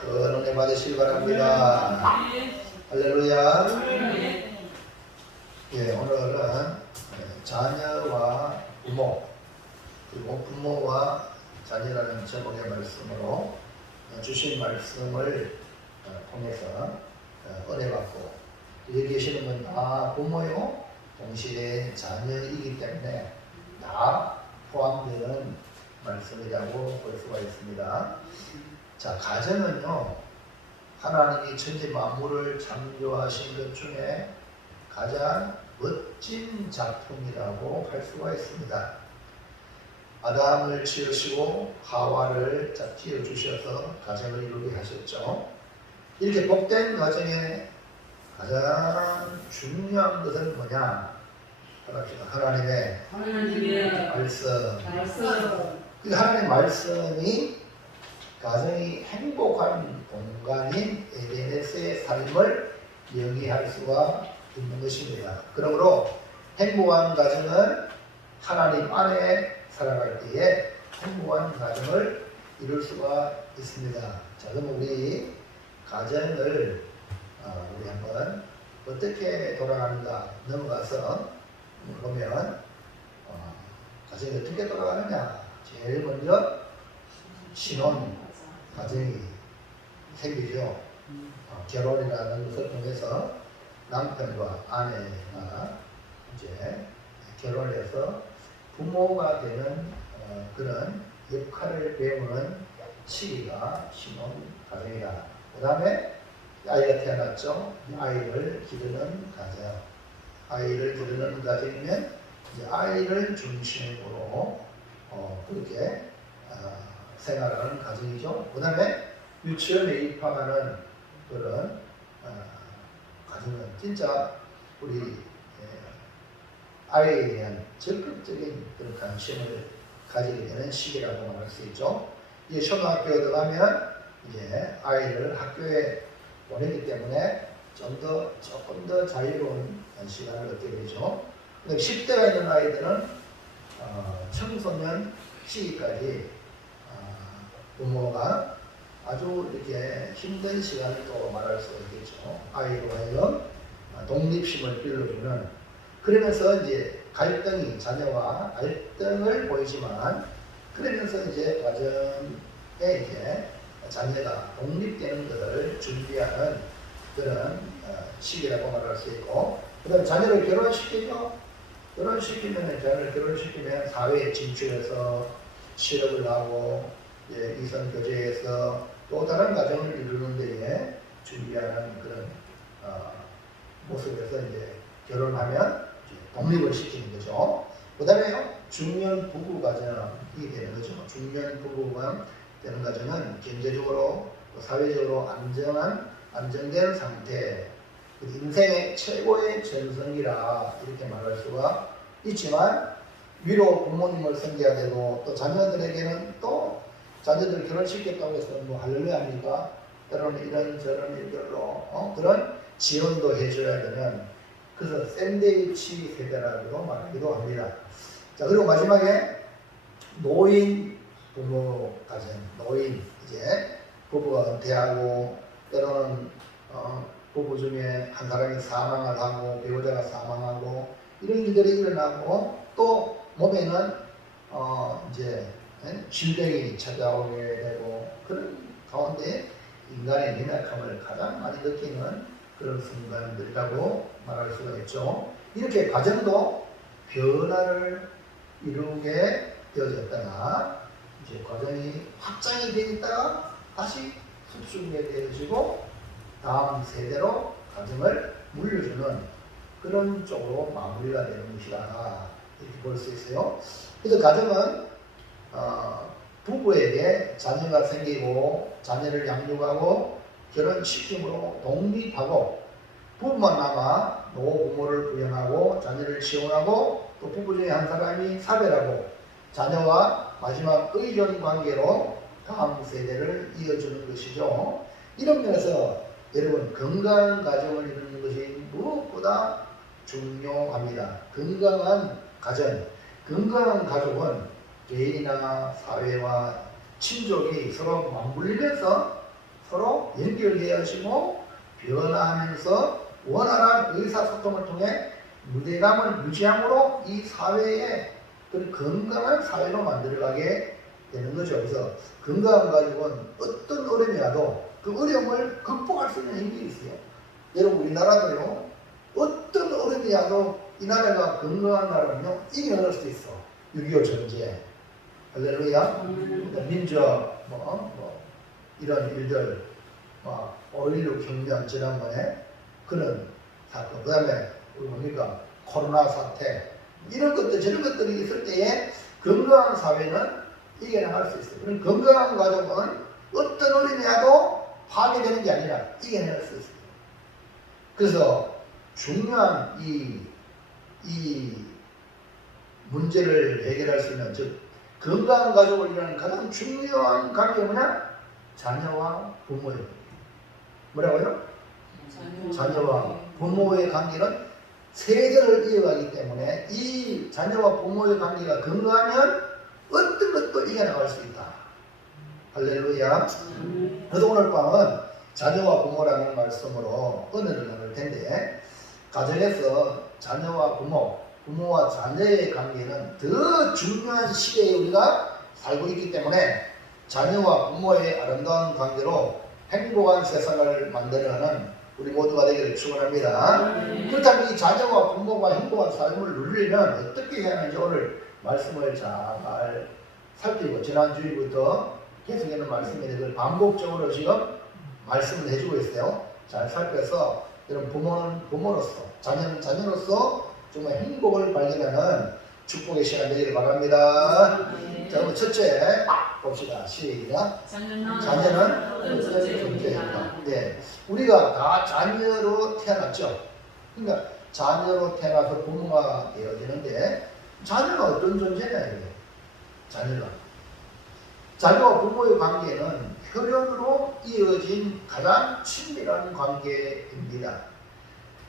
큰 은혜 받으시기 바랍니다. 할렐루야. 예, 오늘은 자녀와 부모 그리고 부모와 자녀라는 제목의 말씀으로 주신 말씀을 통해서 은혜 받고 여기 계시는 분 다 부모요 동시에 자녀이기 때문에 다 포함되는 말씀이라고 볼 수가 있습니다. 자, 가정은요 하나님이 천지 만물을 창조하신 것 중에 가장 멋진 작품이라고 할 수가 있습니다. 아담을 지으시고 하와를 지어주셔서 가정을 이루게 하셨죠. 이렇게 복된 가정에 가장 중요한 것은 뭐냐? 하나님의 말씀. 그 하나님의 말씀이 가정이 행복한 공간인 에덴에서의 삶을 영위할 수가 있는 것입니다. 그러므로 행복한 가정은 하나님 안에 살아갈 때에 행복한 가정을 이룰 수가 있습니다. 자, 그럼 우리 가정을 우리 한번 어떻게 돌아가는가 넘어가서 보면 가정이 어떻게 돌아가느냐. 제일 먼저 신혼 가정이 생기죠. 결혼이라는 것을 통해서 남편과 아내가 이제 결혼해서 부모가 되는 그런 역할을 배우는 시기가 신혼 가정이다. 그 다음에 아이가 태어났죠. 아이를 기르는 가정. 아이를 기르는 가정이면 이제 아이를 중심으로 그렇게 생활하는 가정이죠. 그 다음에 유치원에 입학하는 그런 가정은 진짜 우리 아이에 대한 적극적인 그런 관심을 가지게 되는 시기라고 말할 수 있죠. 이제 초등학교에 들어가면 이제 아이를 학교에 보내기 때문에 조금 더 자유로운 시간을 얻게 되죠. 근데 10대가 있는 아이들은 청소년 시기까지 부모가 아주 이렇게 힘든 시간을 또 말할 수가 있겠죠. 아이로 하여금 독립심을 길러주는 그러면서 이제 자녀와 갈등을 보이지만 그러면서 이제 가정에 이제 자녀가 독립되는 것을 준비하는 그런 시기라고 말할 수 있고, 그 다음에 자녀를 자녀를 결혼시키면 사회에 진출해서 실업을 하고 이성 교제해서 또 다른 가정을 이루는 데에 준비하는 그런 모습에서 이제 결혼하면 독립을 시키는 거죠. 그 다음에 중년 부부 가정이 되는 거죠. 중년 부부가 되는 가정은 경제적으로 또 사회적으로 안정된 상태, 인생의 최고의 전성기라 이렇게 말할 수가 있지만 위로 부모님을 섬겨야 되고 또 자녀들에게는 또 자녀들 결혼시켰다고 해서 뭐 할렐루야 합니까? 때로는 이런저런 일들로 그런 지원도 해줘야 되는 그래서 샌드위치 세대라고도 말하기도 합니다. 자, 그리고 마지막에 노인 부모 가정, 노인 이제 부부가 은퇴하고 때로는 부부 중에 한 사람이 사망을 하고 배우자가 사망하고 이런 일들이 일어나고 또 몸에는 이제 질병이 찾아오게 되고 그런 가운데 인간의 연약함을 가장 많이 느끼는 그런 순간들이라고 말할 수가 있죠. 이렇게 가정도 변화를 이루게 되어졌다가 이제 과정이 확장이 되었다가 다시 subsu게 되어지고 다음 세대로 가정을 물려주는 그런 쪽으로 마무리가 되는 것이다 이렇게 볼 수 있어요. 그래서 가정은 부부에게 자녀가 생기고 자녀를 양육하고 결혼시킴으로 독립하고 부부만 남아 노부모를 부양하고 자녀를 지원하고 또 부부 중에 한 사람이 사별하고 자녀와 마지막 의존 관계로 다음 세대를 이어주는 것이죠. 이런 면에서 여러분 건강한 가정을 이루는 것이 무엇보다 중요합니다. 건강한 건강한 가족은 개인이나 사회와 친족이 서로 맞물리면서 서로 연결되어 하시고 변화하면서 원활한 의사소통을 통해 유대감을 유지함으로 이 사회에 건강한 사회로 만들어가게 되는 거죠. 그래서 건강을 가지고는 어떤 어려움이 와도 그 어려움을 극복할 수 있는 힘이 있어요. 여러분 우리나라도요. 어떤 어려움이 와도 이 나라가 건강한 나라는요. 이겨낼 수도 있어. 6.25 전쟁, 할렐루야. 민주화 이런 일들, 5.16 혁명 지난번에 그런 사건, 그 다음에 우리 뭡니까 코로나 사태, 이런 것들 저런 것들이 있을 때에 건강한 사회는 이겨나갈 수 있어요. 그럼 건강한 가족은 어떤 어려움이 와도 파괴되는 게 아니라 이겨낼 수 있어요. 그래서 중요한 이 문제를 해결할 수 있는, 즉 건강한 가족을 이루는 가장 중요한 관계가 뭐냐? 자녀와 부모의 관계. 뭐라고요? 자녀와 부모의 관계는 세대를 이어가기 때문에 이 자녀와 부모의 관계가 건강하면 어떤 것도 이겨나갈 수 있다. 할렐루야. 그래서 오늘 밤은 자녀와 부모라는 말씀으로 은혜를 나눌 텐데, 가정에서 자녀와 부모와 자녀의 관계는 더 중요한 시대에 우리가 살고 있기 때문에 자녀와 부모의 아름다운 관계로 행복한 세상을 만들어가는 우리 모두가 되기를 축원합니다. 그렇다면 이 자녀와 부모가 행복한 삶을 누리려면 어떻게 해야 하는지 오늘 말씀을 잘 살피고, 지난주부터 계속하는 말씀에 대해서 반복적으로 지금 말씀을 해주고 있어요. 잘 살펴서 여러분 부모는 부모로서, 자녀는 자녀로서 정말 행복을 발견하는 축복의 시간 되기를 바랍니다. 자, 그럼 첫째 봅시다. 시작. 자녀는 어떤 존재인가? 네, 우리가 다 자녀로 태어났죠. 그러니까 자녀로 태어나서 부모가 되어지는데, 자녀가 어떤 존재냐 이게. 자녀와 부모의 관계는 혈연으로 이어진 가장 친밀한 관계입니다.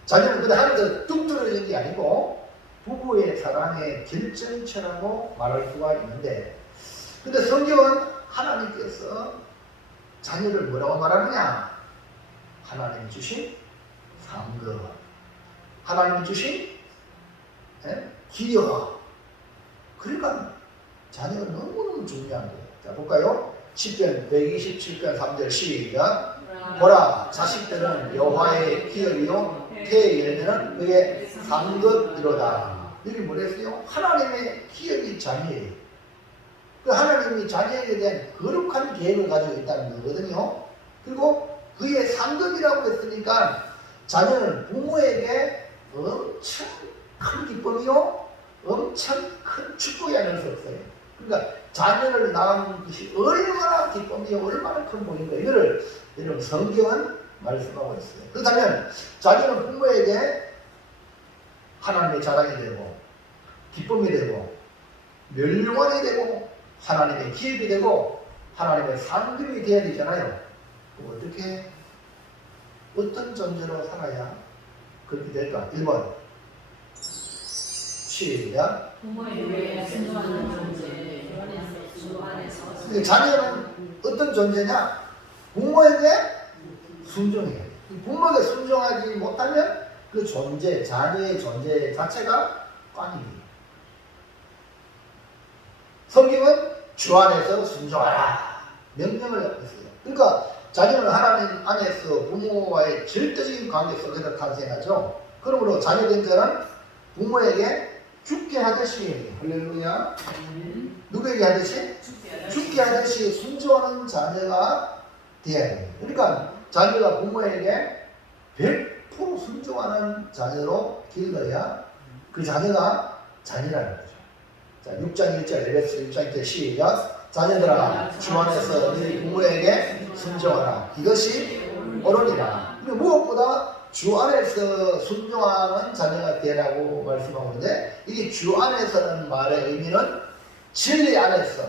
자녀는 그냥 하늘에서 뚝 떨어지는 게 아니고 부부의 사랑의 결정체라고 말할 수가 있는데, 근데 성경은 하나님께서 자녀를 뭐라고 말하느냐? 하나님이 주신 상급, 하나님이 주신 기여. 그러니까 자녀가 너무너무 중요한 거예요. 자, 볼까요? 시편 127편 3절 시작. 보라, 자식들은 여호와의 기업이요 태의 열매는 그의 상급이로다. 여기 뭐랬어요? 하나님의 기업이 자녀예요. 그 하나님이 자녀에 대한 거룩한 계획을 가지고 있다는 거거든요. 그리고 그의 상급이라고 했으니까 자녀는 부모에게 엄청 큰 기쁨이요, 엄청 큰 축복이 아닐 수 없어요. 그러니까 자녀를 낳은 것이 얼마나 기쁨이요, 얼마나 큰 복인 거예요. 이거를 여러분 성경은 말씀하고 있어요. 그렇다면 자녀는 부모에게 하나님의 자랑이 되고 기쁨이 되고 멸류관이 되고 하나님의 기업이 되고 하나님의 상급이 되어야 되잖아요. 그럼 어떻게, 어떤 존재로 살아야 그렇게 될까? 1번 시작. 부모에게 순종하는 존재. 자녀는 어떤 존재냐? 부모에게 순종해요. 부모에게 순종하지 못하면 그 존재, 자녀의 존재 자체가 꽝입니다. 성경은 주 안에서 순종하라 명령을 하고 있어요. 그러니까 자녀는 하나님 안에서 부모와의 절대적인 관계 속에서 탄생하죠. 그러므로 자녀된 자는 부모에게 죽게 하듯이, 할렐루야, 누구에게 하듯이? 죽게 하듯이 순종하는 자녀가 되어야 돼요. 그러니까 자녀가 부모에게 100% 순종하는 자녀로 길러야 그 자녀가 자녀라는 거죠. 자, 6장 1절, 에베소 6장 1절 시작. 자녀들아, 주 안에서 너희 부모에게 순종하라. 이것이 옳으니라. 무엇보다 주 안에서 순종하는 자녀가 되라고 말씀하고 있는데, 이게 주 안에서는 말의 의미는 진리 안에서,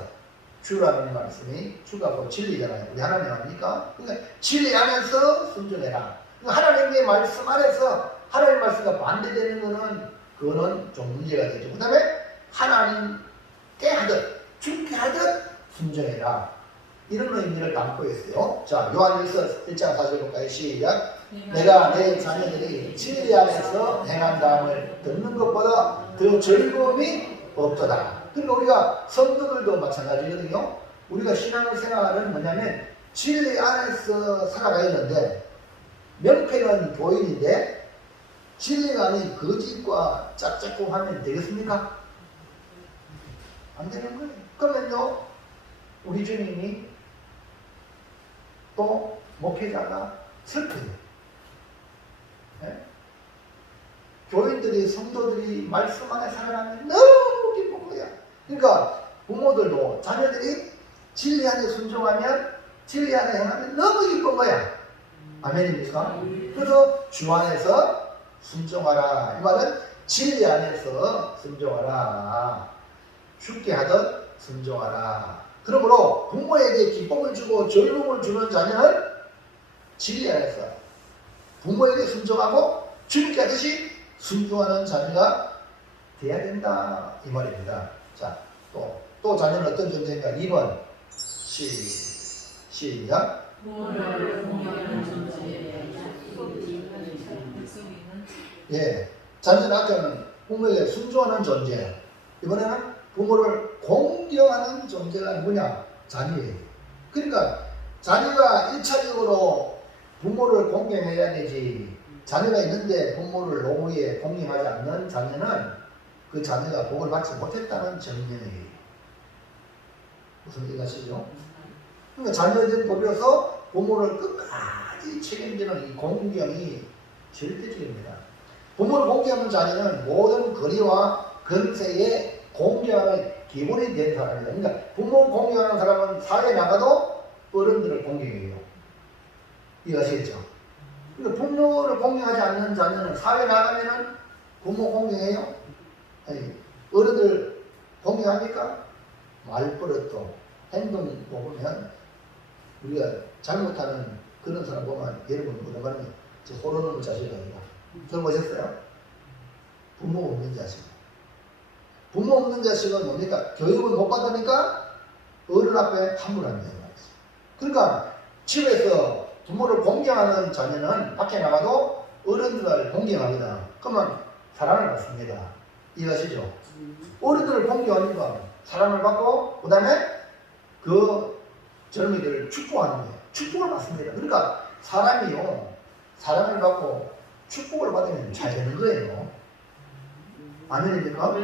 주라는 말씀이 주가 곧 진리잖아요. 우리 하나님 아닙니까? 그러니까 진리 안에서 순종해라. 그러니까 하나님의 말씀 안에서 하나님의 말씀과 반대되는 거는 그거는 좀 문제가 되죠. 그 다음에 하나님께 하듯, 죽게 하듯 순종해라. 이런 의미를 담고 있어요. 자, 요한일서 1장 4절 볼까요? 시작. 내가 내 자녀들이 진리 안에서 행한다함을 듣는 것보다 더 즐거움이 없도다. 그러니까 우리가 성도들도 마찬가지거든요. 우리가 신앙생활은 뭐냐면 진리 안에서 살아가야 되는데 명패는 교인인데 진리가 아닌 거짓과 짝짝꿍 하면 되겠습니까? 안 되는 거예요. 그러면요 우리 주님이 또 목회자가 슬퍼요. 네? 교인들이 성도들이 말씀 안에 살아가면 너무 기쁜 거야. 그러니까 부모들도 자녀들이 진리 안에 순종하면 진리 안에 행하면 너무 기쁜 거야. 아멘입니까? 그래서 주 안에서 순종하라. 이 말은 진리 안에서 순종하라. 죽게 하듯 순종하라. 그러므로 부모에게 기쁨을 주고 즐거움을 주는 자녀는 진리 안에서 부모에게 순종하고 주님께 하듯이 순종하는 자녀가 돼야 된다. 이 말입니다. 자, 또 자녀는 어떤 존재인가? 2번 시작. 부모를 공경하는 존재. 예, 자녀는 아까는 부모에게 순종하는 존재. 이번에는 부모를 공경하는 존재가 누구냐? 자녀예요. 그러니까 자녀가 1차적으로 부모를 공경해야 되지. 자녀가 있는데 부모를 노후에 공경하지 않는 자녀는 그 자녀가 복을 받지 못했다는 증명이에요. 무슨 얘기 하시죠? 그러니까 자녀들 보면서 부모를 끝까지 책임지는 이 공경이 절대적입니다. 부모를 공경하는 자녀는 모든 거리와 근세에 공경하는 기본이 된 사람이다. 그러니까 부모를 공경하는 사람은 사회에 나가도 어른들을 공경해요. 이해하시겠죠? 그러니까 부모를 공경하지 않는 자녀는 사회에 나가면은 부모 공경해요? 아니, 어른들 공경합니까? 말버릇도 행동 보면 우리가 잘못하는 그런 사람 보면 여러분 뭐라 말하면 저 호러놈의 자식이 아니라 그걸 보셨어요? 부모 없는 자식. 부모 없는 자식은 뭡니까? 교육을 못 받으니까 어른 앞에 함부로 한다는 말이죠. 그러니까 집에서 부모를 공경하는 자녀는 밖에 나가도 어른들을 공경합니다. 그러면 사랑을 받습니다. 이해하시죠? 어른들을 공경하니까 사랑을 받고 그 다음에 그 젊은이들을 축복하는 거예요. 축복을 받습니다. 그러니까 사람이요 사랑을 받고 축복을 받으면 잘 되는 거예요. 아멘입니까?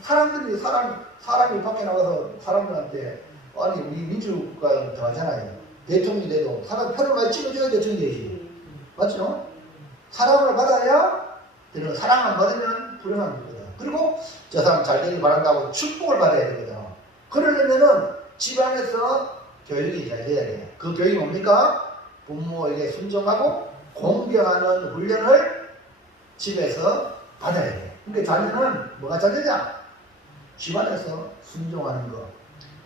사람이 밖에 나가서 사람들한테 아니 우리 민주국가 더 하잖아요. 대통령이 돼도 사람 표를 많이 찍어줘야 대통령이 되지. 맞죠? 사랑을 받아야 되는 사랑 안 받으면 불행한 거거든. 그리고 저 사람 잘 되길 바란다고 축복을 받아야 되거든. 그러려면은 집안에서 교육이 잘 돼야 돼요. 그 교육이 뭡니까? 부모에게 순종하고 공경하는 훈련을 집에서 받아야 돼요. 근데 자녀는 뭐가 자녀냐? 집안에서 순종하는 거,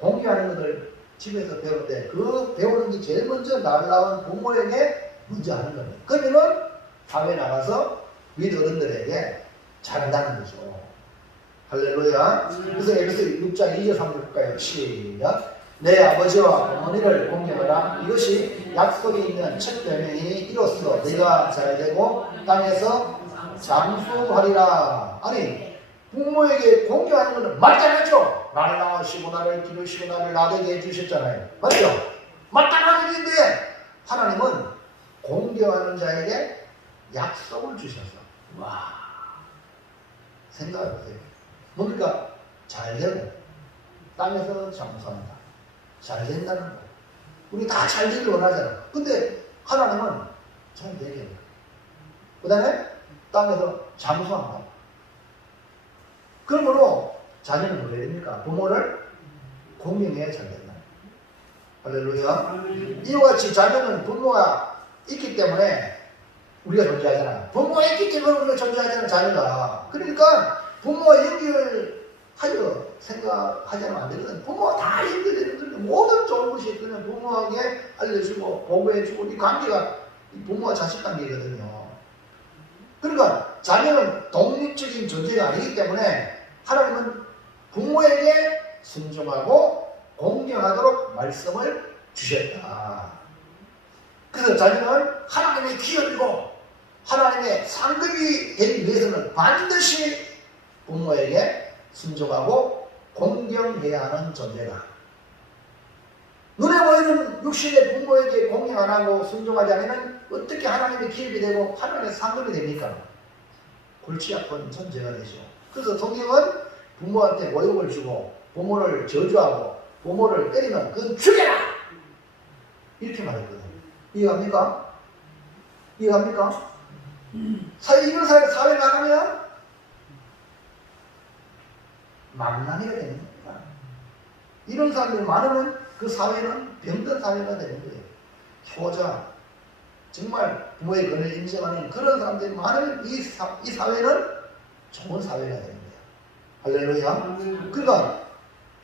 공경하는 것을 집에서 배우는데 그 배우는 게 제일 먼저 날라온 부모에게 먼저 하는 겁니다. 그러면은 사회에 나가서 윗 어른들에게 잘한다는 거죠. 할렐루야. 그래서 에베소 6장 2절 3절 볼까요? 시작. 내 아버지와 어머니를 공경하라. 이것이 약속이 있는 첫 계명이 이로써 네가 잘되고 땅에서 장수하리라. 아니 부모에게 공경하는 것은 마땅하죠. 나를 낳으시고 나를 기르시고 나를 나되게 해주셨잖아요. 맞죠? 마땅한 일인데 하나님은 공경하는 자에게 약속을 주셔서 와 생각해보세요. 뭡니까? 잘되고 땅에서 장수한다. 잘 된다는 거. 우리 다 잘 되길 원하잖아. 근데 하나님은 잘 되게 한다. 그 다음에 땅에서 장수한다. 그러므로 자녀는 뭐해야 됩니까? 부모를 공경해야 잘 된다. 할렐루야. 이와 같이 자녀는 부모가 있기 때문에 우리가 존재하잖아. 부모가 있기 때문에 우리가 존재하잖아, 자녀가. 그러니까 부모와 연결하여 생각하지 않으면 안 되거든. 부모가 다 연결되는 거니까 모든 좋은 것이 그냥 부모에게 알려주고 보고해주고 이 관계가 부모와 자식 관계거든요. 그러니까 자녀는 독립적인 존재가 아니기 때문에 하나님은 부모에게 순종하고 공경하도록 말씀을 주셨다. 그래서 자녀는 하나님의 기업이고 하나님의 상급이 되기 위해서는 반드시 부모에게 순종하고 공경해야 하는 존재다. 눈에 보이는 육신의 부모에게 공경 안 하고 순종하지 않으면 어떻게 하나님의 기업이 되고 하나님의 상급이 됩니까? 골치 아픈 존재가 되죠. 그래서 성경은 부모한테 모욕을 주고 부모를 저주하고 부모를 때리면 그건 죽여라! 이렇게 말했거든요. 이해갑니까? 이해갑니까? 이런 사회 나가면 망나니가 되는 겁니다. 이런 사람들이 많으면 그 사회는 병든 사회가 되는 거예요. 효자, 정말 부모의 권을 인정하는 그런 사람들이 많으면 이 사회는 좋은 사회가 되는 거예요. 할렐루야. 그러니까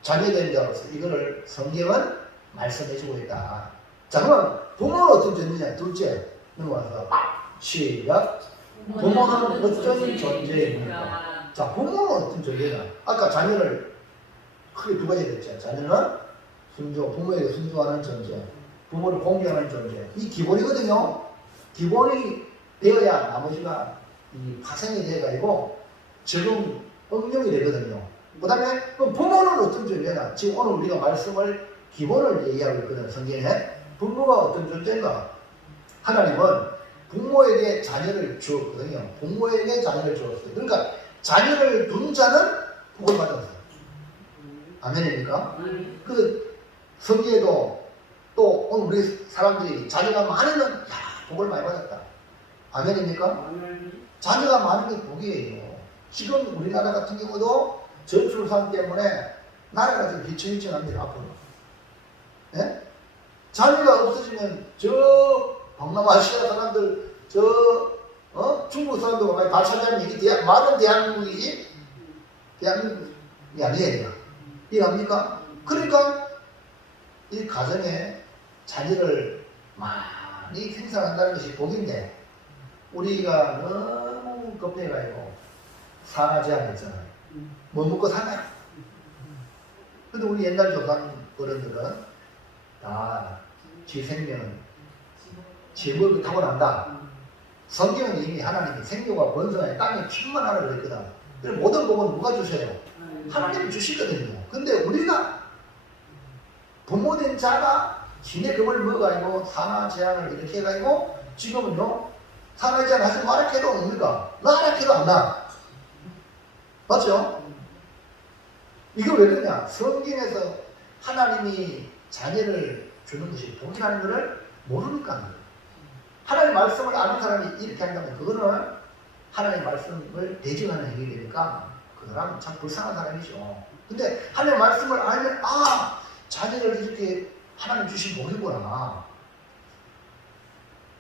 자녀된 자로서 이거를 성경은 말씀해주고 있다. 자, 그럼 부모는 어떤 존재냐? 둘째 넘어가서 시작. 부모는 어떤 존재입니까? 자, 부모는 어떤 존재냐? 아까 자녀를 크게 두 가지 됐죠. 자녀는 부모에게 순종하는 존재, 부모를 공경하는 존재. 이 기본이거든요. 기본이 되어야 나머지가 이 파생이 되어가지고 적용, 응용이 되거든요. 그 다음에 부모는 어떤 존재냐? 지금 오늘 우리가 말씀을 기본을 얘기하고 있거든요. 성경에. 부모가 어떤 존재인가? 하나님은 부모에게 자녀를 주었거든요. 부모에게 자녀를 주었어요. 그러니까 자녀를 둔 자는 복을 받았어요. 아멘입니까? 그 성경에도 또 오늘 우리 사람들이 자녀가 많으면 야, 복을 많이 받았다. 아멘입니까? 자녀가 많은 게 복이에요. 지금 우리나라 같은 경우도 저출산 때문에 나라가 좀 비천일천합니다. 앞으로. 예? 자녀가 없어지면 저 동남아시아 사람들 중국 사람들 많이 다 차지하면 이게 말은 대한민국이지 대한민국이 아니에요. 이해합니까? 그러니까 이 가정에 자녀를 많이 생산한다는 것이 복인데 우리가 너무 급해가지고 산하 제한했잖아요. 뭐 먹고 사냐? 근데 우리 옛날 조상 어른들은 다 지 생명은 지목을 타고난다. 성경은 이미 하나님이 생명과 번성하여 땅에 충만하라 그랬거든. 그래서 모든 복은 누가 주셔요? 하나님이 주시거든요. 근데 우리가 부모된 자가 지네 금을 먹어가지고 산하 제한을 이렇게 해가지고 지금은요 산하 제한 하지 마라 해도 옵니까? 나라 해도 안 나. 맞죠? 이거 왜 그러냐? 성경에서 하나님이 자녀를 주는 것이 복이라는 것을 모르니까. 하나님 말씀을 아는 사람이 이렇게 한다면 그거는 하나님 말씀을 대증하는 행위 되니까 그 사람은 참 불쌍한 사람이죠. 근데 하나님 말씀을 알면 자녀를 이렇게 하나님 주신 복이구나.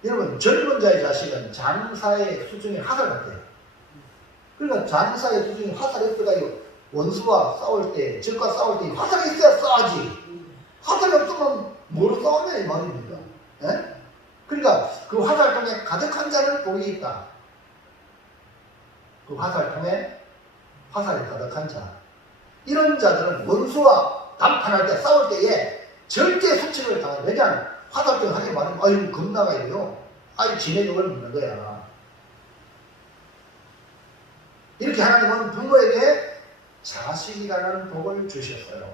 여러분 젊은 자의 자식은 장사의 수중에 화살 같아요. 그러니까 장사의 수중에 화살이 없어가지고 원수와 싸울 때, 적과 싸울 때 화살이 있어야 싸우지. 화살이 없으면 뭐로 싸우냐 이 말입니다. 예? 그러니까 그 화살통에 가득한 자는 복이 있다. 그 화살통에 화살이 가득한 자. 이런 자들은 원수와 담판할 때 싸울 때에 절대 수치를 당해요. 왜냐하면 화살통 하게 말하면 아이고 겁나가 이래요. 아이 지네 욕을 먹는 거야. 이렇게 하나님은 부모에게 자식이라는 복을 주셨어요.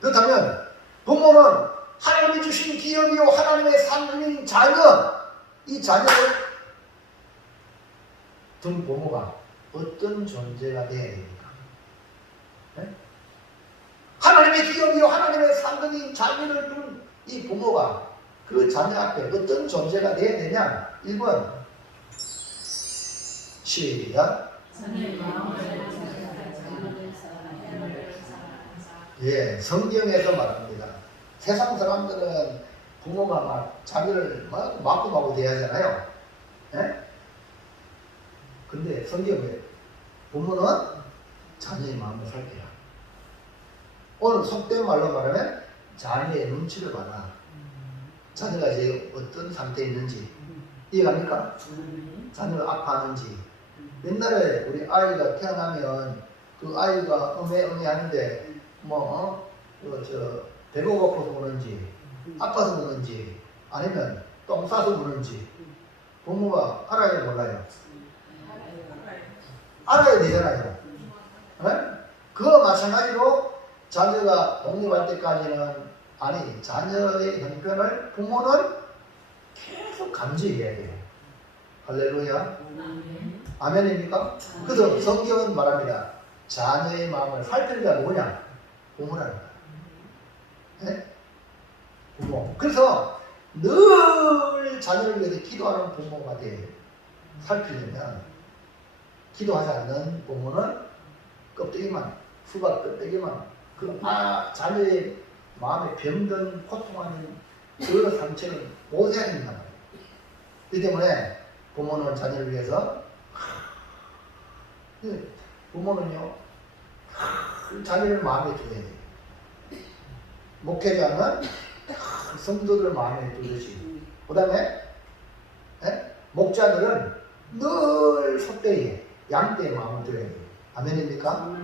그렇다면 부모는 하나님이 주신 기업이요 하나님의 상급인 자녀, 이 자녀를 둔 부모가 어떤 존재가 되어야 됩니까? 네? 하나님의 기업이요 하나님의 상급인 자녀를 둔 이 부모가 그 자녀 앞에 어떤 존재가 되어야 되냐? 1번 시작. 예, 성경에서 말합니다. 세상 사람들은 부모가 막 자녀를 막 마구마구 대하잖아요. 예? 근데 성경에 부모는 자녀의 마음을 살펴라. 오늘 속된 말로 말하면 자녀의 눈치를 봐라. 자녀가 지금 어떤 상태에 있는지 이해갑니까? 자녀가 아파하는지. 옛날에 우리 아이가 태어나면 그 아이가 하는데 배가 고파서 오는지 아파서 우는지 아니면 똥 싸서 우는지 부모가 알아요 몰라요? 알아야 되잖아요. 네? 그거 마찬가지로 자녀가 독립할 때까지는 아니 자녀의 형편을 부모는 계속 감지해야 돼요. 할렐루야. 아멘입니까? 그래서 성경은 말합니다. 자녀의 마음을 살필 자가 누구냐? 부모라는 거야. 네? 부모. 그래서 늘 자녀를 위해서 기도하는 부모가 돼. 살피려면 기도하지 않는 부모는 껍데기만, 수박 껍데기만 자녀의 마음에 병든 고통하는 그 상처는 모세한단 말이에요. 그렇기 때문에 부모는 자녀를 위해서 부모는요 자녀를 마음에 두어야 돼요. 목회자는 성도들 마음에 두듯이 그 다음에 목자들은 늘 소떼에 양떼의 마음을 두어야 돼요. 아멘입니까?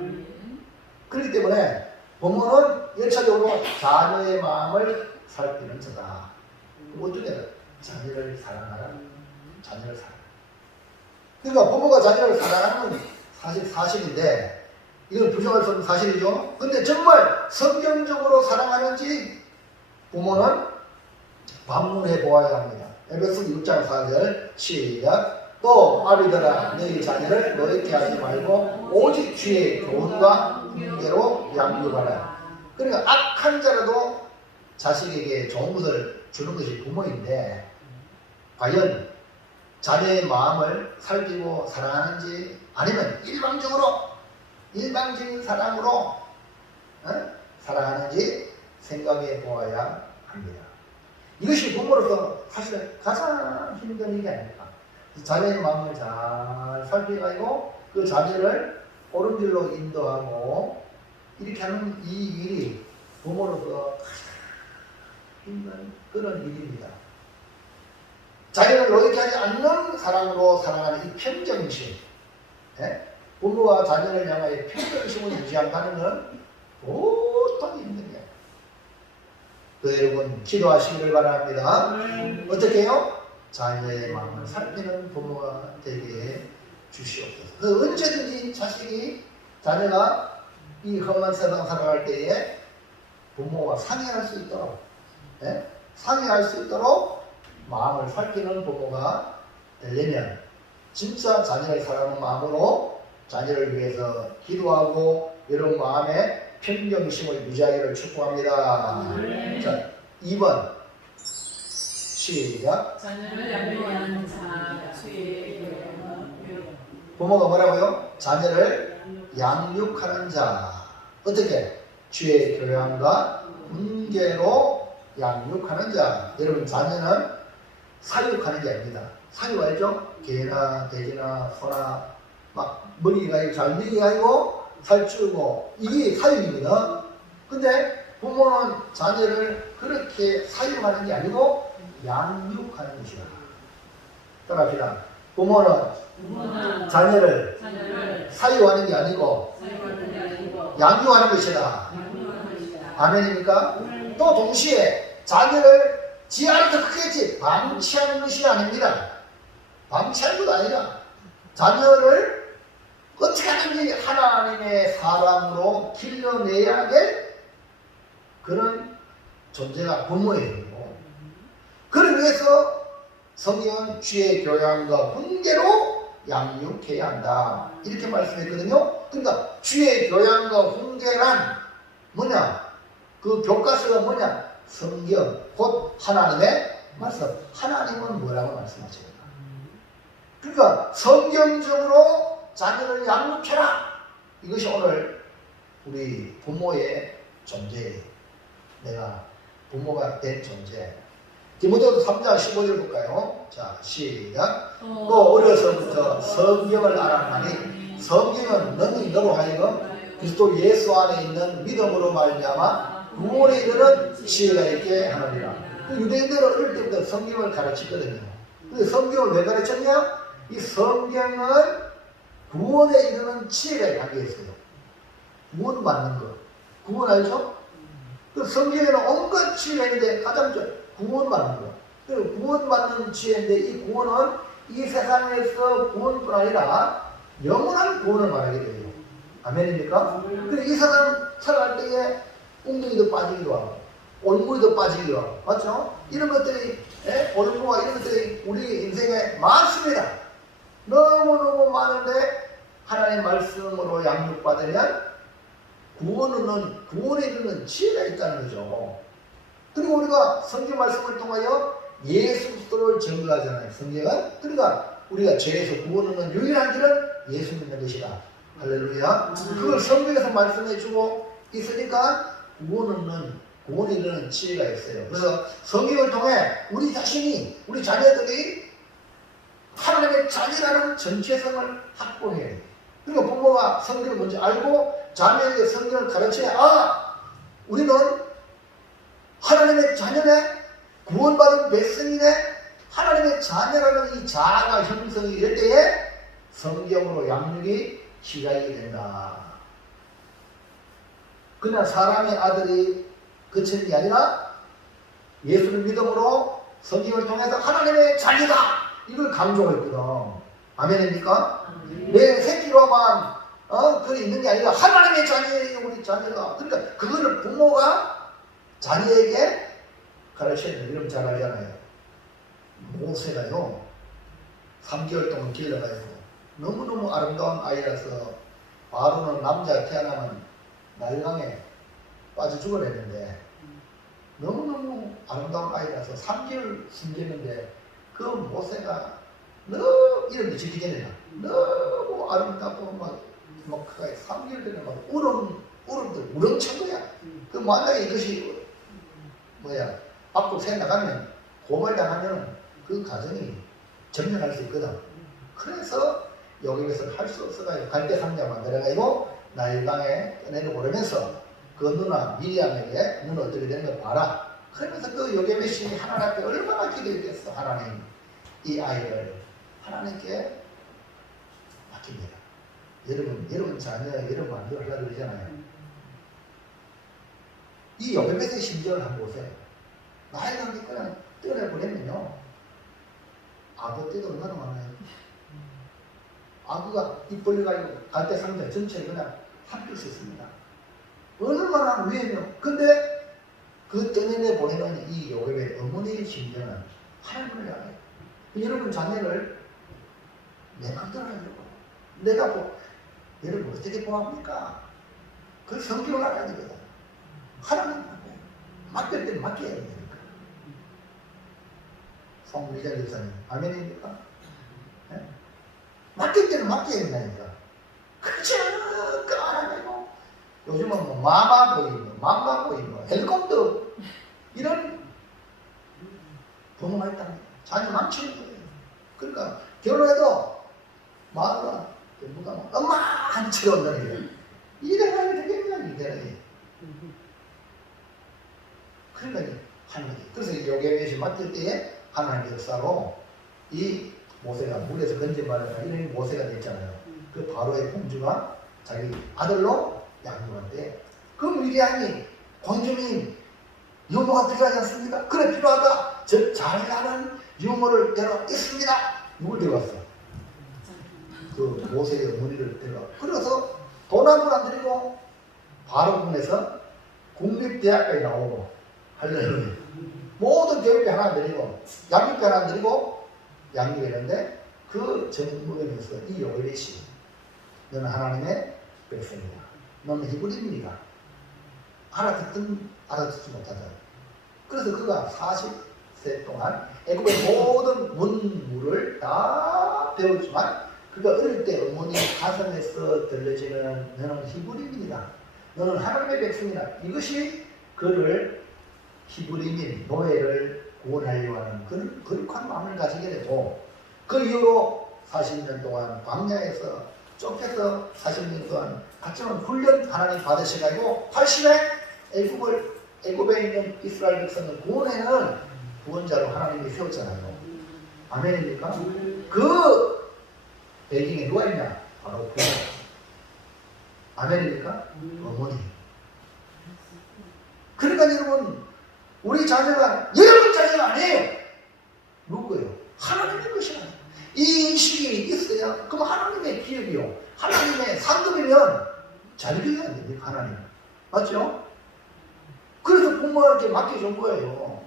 그렇기 때문에 부모는 일차적으로 자녀의 마음을 살피는 자다. 어떻게 자녀를 사랑하라. 자녀를 사랑. 그러니까 부모가 자녀를 사랑하는 사실인데 이걸 부정할 수 없는 사실이죠. 근데 정말 성경적으로 사랑하는지 부모는 반문해 보아야 합니다. 에베소 6장 4절 시작. 또 아비들아 너희 자녀를 노엽게 하지 말고 오직 주의 교훈과 훈계로 양육하라. 그러니까 악한 자라도 자식에게 좋은 것을 주는 것이 부모인데 과연 자녀의 마음을 살피고 사랑하는지 아니면 일방적인 사랑으로 사랑하는지 생각해 보아야 합니다. 이것이 부모로서 사실 가장 힘든 일이 아닙니까? 자녀의 마음을 잘 살펴가지고 그 자녀를 옳은 길로 인도하고 이렇게 하는 이 일이 부모로서 가장 힘든 그런 일입니다. 자녀를 노엽게 하지 않는 사랑으로 사랑하는 이 평정심, 부모와 자녀를 향하여 평정심을 유지한다는 것은 보통 힘든 게 여러분 기도하시기를 바랍니다. 어떻게 해요? 자녀의 마음을 살피는 부모가 되게 주시옵소서. 언제든지 자녀가 이 험한 세상 살아갈 때에 부모와 상의할 수 있도록 상의할 수 있도록 마음을 살피는 부모가 되려면 진짜 자녀를 사랑하는 마음으로 자녀를 위해서 기도하고 여러분 마음에 평정심을 유지하기를 축복합니다. 자, 2번 시작. 자녀를 양육하는 자 부모가 뭐라고요? 자녀를 양육하는 자. 어떻게? 주의 교양과 훈계로 양육하는 자. 여러분 자녀는 사육하는 게 아닙니다. 사육 알죠? 개나 돼지나 소나 막 먹이가 잘 먹이고 살찌우고 이게 사육입니다. 근데 부모는 자녀를 그렇게 사육하는 게 아니고 양육하는 것이다. 따라합시다. 부모는 자녀를 사육하는 게 아니고 양육하는 것이다. 아멘입니까? 또 동시에 자녀를 지 안에서 크겠지 방치하는 것이 아닙니다. 방치하는 것도 아니라 자녀를 어떻게 하든지 하나님의 사람으로 길러내야 될 그런 존재가 부모예요. 그를 위해서 성경은 주의 교양과 훈계로 양육해야 한다. 이렇게 말씀했거든요. 그러니까 주의 교양과 훈계란 뭐냐? 그 교과서가 뭐냐? 성경, 곧 하나님의 말씀. 하나님은 뭐라고 말씀하십니까? 그러니까 성경적으로 자녀를 양육해라. 이것이 오늘 우리 부모의 존재예요. 내가 부모가 된 존재. 디모데후서 3장 15절 볼까요? 자, 시작. 또 어려서부터 성경을 알았나니 성경은 너희 너로 하여금 그리스도 예수 안에 있는 믿음으로 말미암아 구원에 이르는 지혜가 있게 하느니라. 유대인들은 어릴 때부터 성경을 가르치거든요. 근데 성경을 왜 가르쳤냐? 이 성경은 구원에 이르는 지혜가 담겨 있어요. 구원 받는 거. 구원 알죠? 그 성경에는 온갖 치유를 했는데 가장 구원받는 거. 그 구원받는 치유인데 이 구원은 이 세상에서 구원뿐 아니라 영원한 구원을 말하게 돼요. 아멘입니까? 그래서 이 세상 살아갈 때에 웅덩이도 빠지기도 하고 올무리도 빠지기도 하고 맞죠? 이런 것들이 올무와 이런 것들이 우리 인생에 많습니다. 너무너무 많은데 하나님의 말씀으로 양육받으면 구원에 이르는 지혜가 있다는 거죠. 그리고 우리가 성경 말씀을 통하여 예수 그리스도를 증거하잖아요. 성경은. 그러니까 우리가 죄에서 구원하는 유일한 길은 예수 믿는 것이다. 할렐루야. 그걸 성경에서 말씀해 주고 있으니까 구원에 이르는 지혜가 있어요. 그래서 성경을 통해 우리 자신이, 우리 자녀들이 하나님의 자녀라는 정체성을 확보해야 돼요. 그러니까 부모가 성경을 먼저 알고 자녀에게 성경을 가르쳐야 우리는 하나님의 자녀네, 구원받은 백성이네, 하나님의 자녀라는 이 자아가 형성이 될 때에 성경으로 양육이 시작이 된다. 그냥 사람의 아들이 그치는 게 아니라 예수를 믿음으로 성경을 통해서 하나님의 자녀다! 이걸 강조했거든. 아멘입니까? 내 새끼로만 그게 있는 게 아니라 하나님의 자녀예요, 우리 자녀가. 그러니까 그거를 부모가 자녀에게 가르쳐야 돼요. 이러면 잘 알잖아요. 모세가요 3개월 동안 길러가지고 너무너무 아름다운 아이라서 바로는 남자가 태어나면 날강에 빠져 죽어냈는데 너무너무 아름다운 아이라서 3개월 숨겼는데 그 모세가 너무 이런 게 지키게 되나 너무 아름답고 막 3개월 전에 막 우렁찬 거야. 그 만약에 이것이 밖으로 새 나가면 고발당하면 그 가정이 전멸할 수 있거든. 그래서 여기에서 할 수 없어가지고 갈대상자 만들어가지고 나일강에 내려보내면서 그 누나 미리암에게 너는 어떻게 되는 거 봐라. 그러면서 그 요게벳이 하나님 앞에 얼마나 기도했겠어. 하나님 이 아이를 하나님께 맡깁니다. 여러분 자녀 여러분 만들어하려고 그러잖아요. 이 요게벳의 심정을 한번 보세요. 나일강에 그냥 떠내보내면요 악어 떼도 얼마나 많아요. 악어가 입 벌려가지고 갈대상자 전체를 그냥 합칠 수 있습니다. 얼마나 위험해요. 근데 그 떠내려 보내는 이 요괴의 어머니의 심정은 하나님을 향해. 여러분 자녀를 내 맘대로 하려고. 내가 여러분 어떻게 보합니까? 그 성경을 알아야 되거든. 하나님 맡길 때는 맡겨야 됩니다. 송미자 교사님, 아멘입니까? 네? 맡길 때는 맡겨야 된다니까. 그저 까라고 요즘은 뭐 마마보이, 맘마보이, 헬컴도 이런 부모가 있답니다. 자녀 망치는 거예요. 그러니까 결혼해도 마누라, 누가 엄마 한 치러 온다는 거예요. 이래야 되겠냐 이래야지. 그러니까 하는 거지. 그래서 요괴벳이 맡길 때에 하나님의 역사로 이 모세가 물에서 건져받으니까 이름이 모세가 됐잖아요. 그 바로의 공주가 자기 아들로 양육한테 그 미리암이 공주님 유모가 필요하지 않습니까? 그래 필요하다. 저 잘나는 유모를 데려 있습니다. 누굴 데려왔어? 그 모세의 어머니를 데려와. 그래서 돈 한 푼 안 들이고 바로 군에서 국립대학까지 나오고 할렐루야. 모든 교육비 하나 안 드리고 양육비 하나 안 드리고 양육했는데 그 정무에서 이 요괴벳이 너는 하나님의 백성이다. 너는 히브리인이다. 알아듣든 알아듣지 못하다. 그래서 그가 40세 동안 애굽의 모든 문물을 다 배웠지만 그가 어릴 때 어머니 가슴에서 들려지는 너는 히브리인이다. 너는 하나님의 백성이다. 이것이 그를 히브리인 노예를 구원하려고 하는 그런 거룩한 마음을 가지게 되고 그 이후로 40년 동안 광야에서 쫓겨서 40년 동안 각종 훈련 하나님 받으셔가지고 80에 애굽에 있는 이스라엘 백성을 구원하는 구원자로 하나님이 세웠잖아요. 아멘입니까? 그 배경에 누가 있냐? 바로 부모. 아멘입니까? 어머니. 그러니까 그러니까 여러분, 우리 자녀가 여러분 자녀가 아니에요. 누구예요? 하나님의 것이야. 이 인식이 있어야, 그럼 하나님의 기업이요, 하나님의 상급이면 잘 되어야 됩니다. 하나님. 맞죠? 그래서 부모한테 맡겨준 거예요.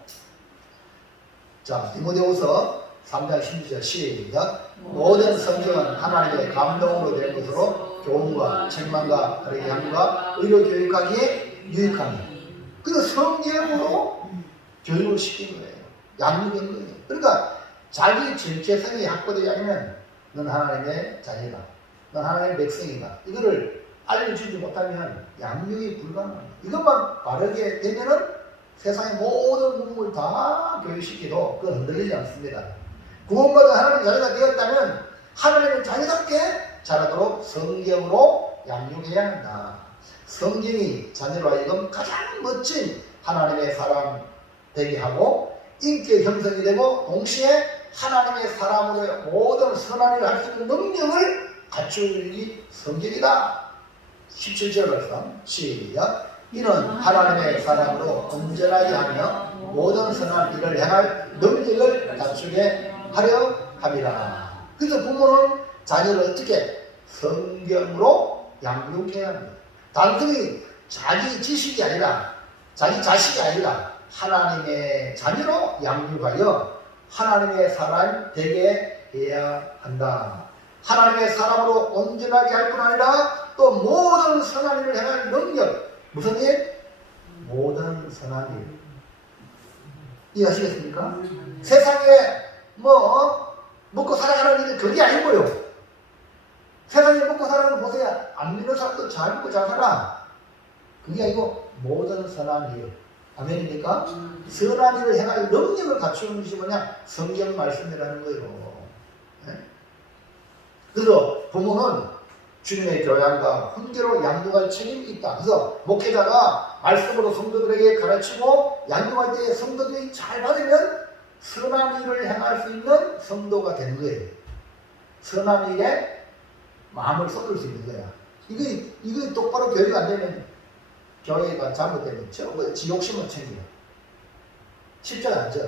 자, 디모데후서 3장 16절 시작. 모든 성경은 하나님의 감동으로 된 것으로 교훈과 책망과 바르게 함과 의로 교육하기에 유익합니다. 그래서 성경으로 교육을 시킨 거예요. 양육인 거예요. 그러니까 자기 정체성이 확보되지 않으면 넌 하나님의 자녀다, 넌 하나님의 백성이다, 이거를 알려주지 못하면 양육이 불가능합니다. 이것만 바르게 되면은 세상의 모든 문물 다 교육시켜도 그건 흔들리지 않습니다. 구원받은 하나님의 자녀가 되었다면 하나님의 자녀답게 자라도록 성경으로 양육해야 한다. 성경이 자녀로 하여금 가장 멋진 하나님의 사람 되게 하고 인격 형성이 되고 동시에 하나님의 사람으로의 모든 선한 일을 할 수 있는 능력을 갖추기 성경이다. 17절 말씀 시작. 이는 하나님의 사람으로 온전하게 하며 모든 선한 일을 행할 능력을 갖추게 하려 함이라. 그래서 부모는 자녀를 어떻게? 성경으로 양육해야 합니다. 단순히 자기 지식이 아니라, 자기 자식이 아니라 하나님의 자녀로 양육하여 하나님의 사람 되게 해야 한다. 하나님의 사람으로 온전하게 할 뿐 아니라 또 모든 선한 일을 행할 능력. 무슨 일? 모든 선한 일. 이해하시겠습니까? 세상에 먹고 살아가는 일이 그게 아니고요. 세상에 먹고 살아가는 보세요. 안 믿는 사람도 잘 먹고 잘 살아. 그게 아니고 모든 선한 일. 아멘입니까? 선한 일을 행할 능력을 갖추는 것이 뭐냐? 성경 말씀이라는 거예요. 네? 그래서 부모는 주님의 교양과 훈계로 양육할 책임이 있다. 그래서 목회자가 말씀으로 성도들에게 가르치고 양육할 때 성도들이 잘 받으면 선한 일을 행할 수 있는 성도가 되는 거예요. 선한 일에 마음을 쏟을 수 있는 거야. 이거 똑바로 교육이 안 되면 교회가 잘못되면 전부 지욕심을 챙겨요. 십자가 안 져.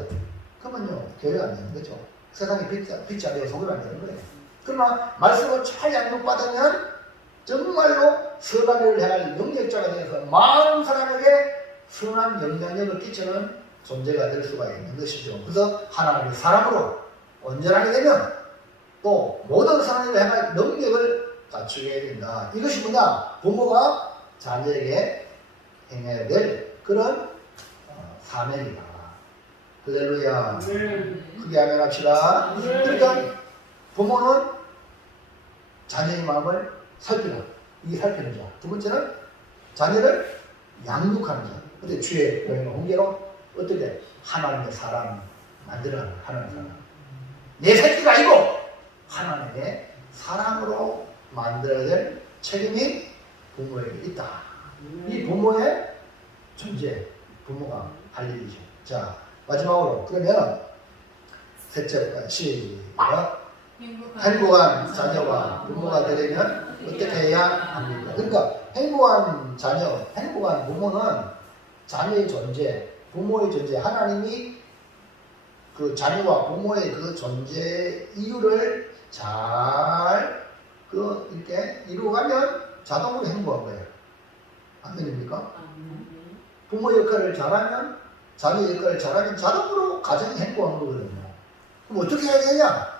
그러면요, 교회가 안 되는 거죠. 세상에 빛이 안 되고 속으면 안 되는 거예요. 그러나 말씀을 잘 양육받으면 정말로 선한 일을 행할 능력자가 되어서 많은 사람에게 선한 영향력을 끼치는 존재가 될 수가 있는 것이죠. 그래서 하나님의 사람으로 온전하게 되면 또 모든 선한 일을 행할 능력을 갖추게 된다. 이것이 뭐냐? 부모가 자녀에게 행해야 될 그런 사명이다. 할렐루야. 크게 아멘 합시다. 그러니까 부모는 자녀의 마음을 살피는, 이게 살피는 자. 두 번째는 자녀를 양육하는 자. 근데 주의 교회는 홍계로 어떻게 하나님의 사람 만들어가는 하나님의 사람. 내 새끼가 아니고 하나님의 사람으로 만들어야 될 책임이 부모에게 있다. 이 부모의 존재, 부모가 할 일이죠. 자, 마지막으로 그러면 셋째부터 시작. 행복한 자녀와 부모가 되려면 어떻게 해야 합니까? 그러니까 행복한 자녀, 행복한 부모는 자녀의 존재, 부모의 존재, 하나님이 그 자녀와 부모의 그 존재 이유를 잘 이렇게 이루어가면 자동으로 행복한 거예요. 안 됩니까? 부모 역할을 잘하면, 자녀 역할을 잘하면 자동으로 가정이 행복한 거거든요. 그럼 어떻게 해야 되냐?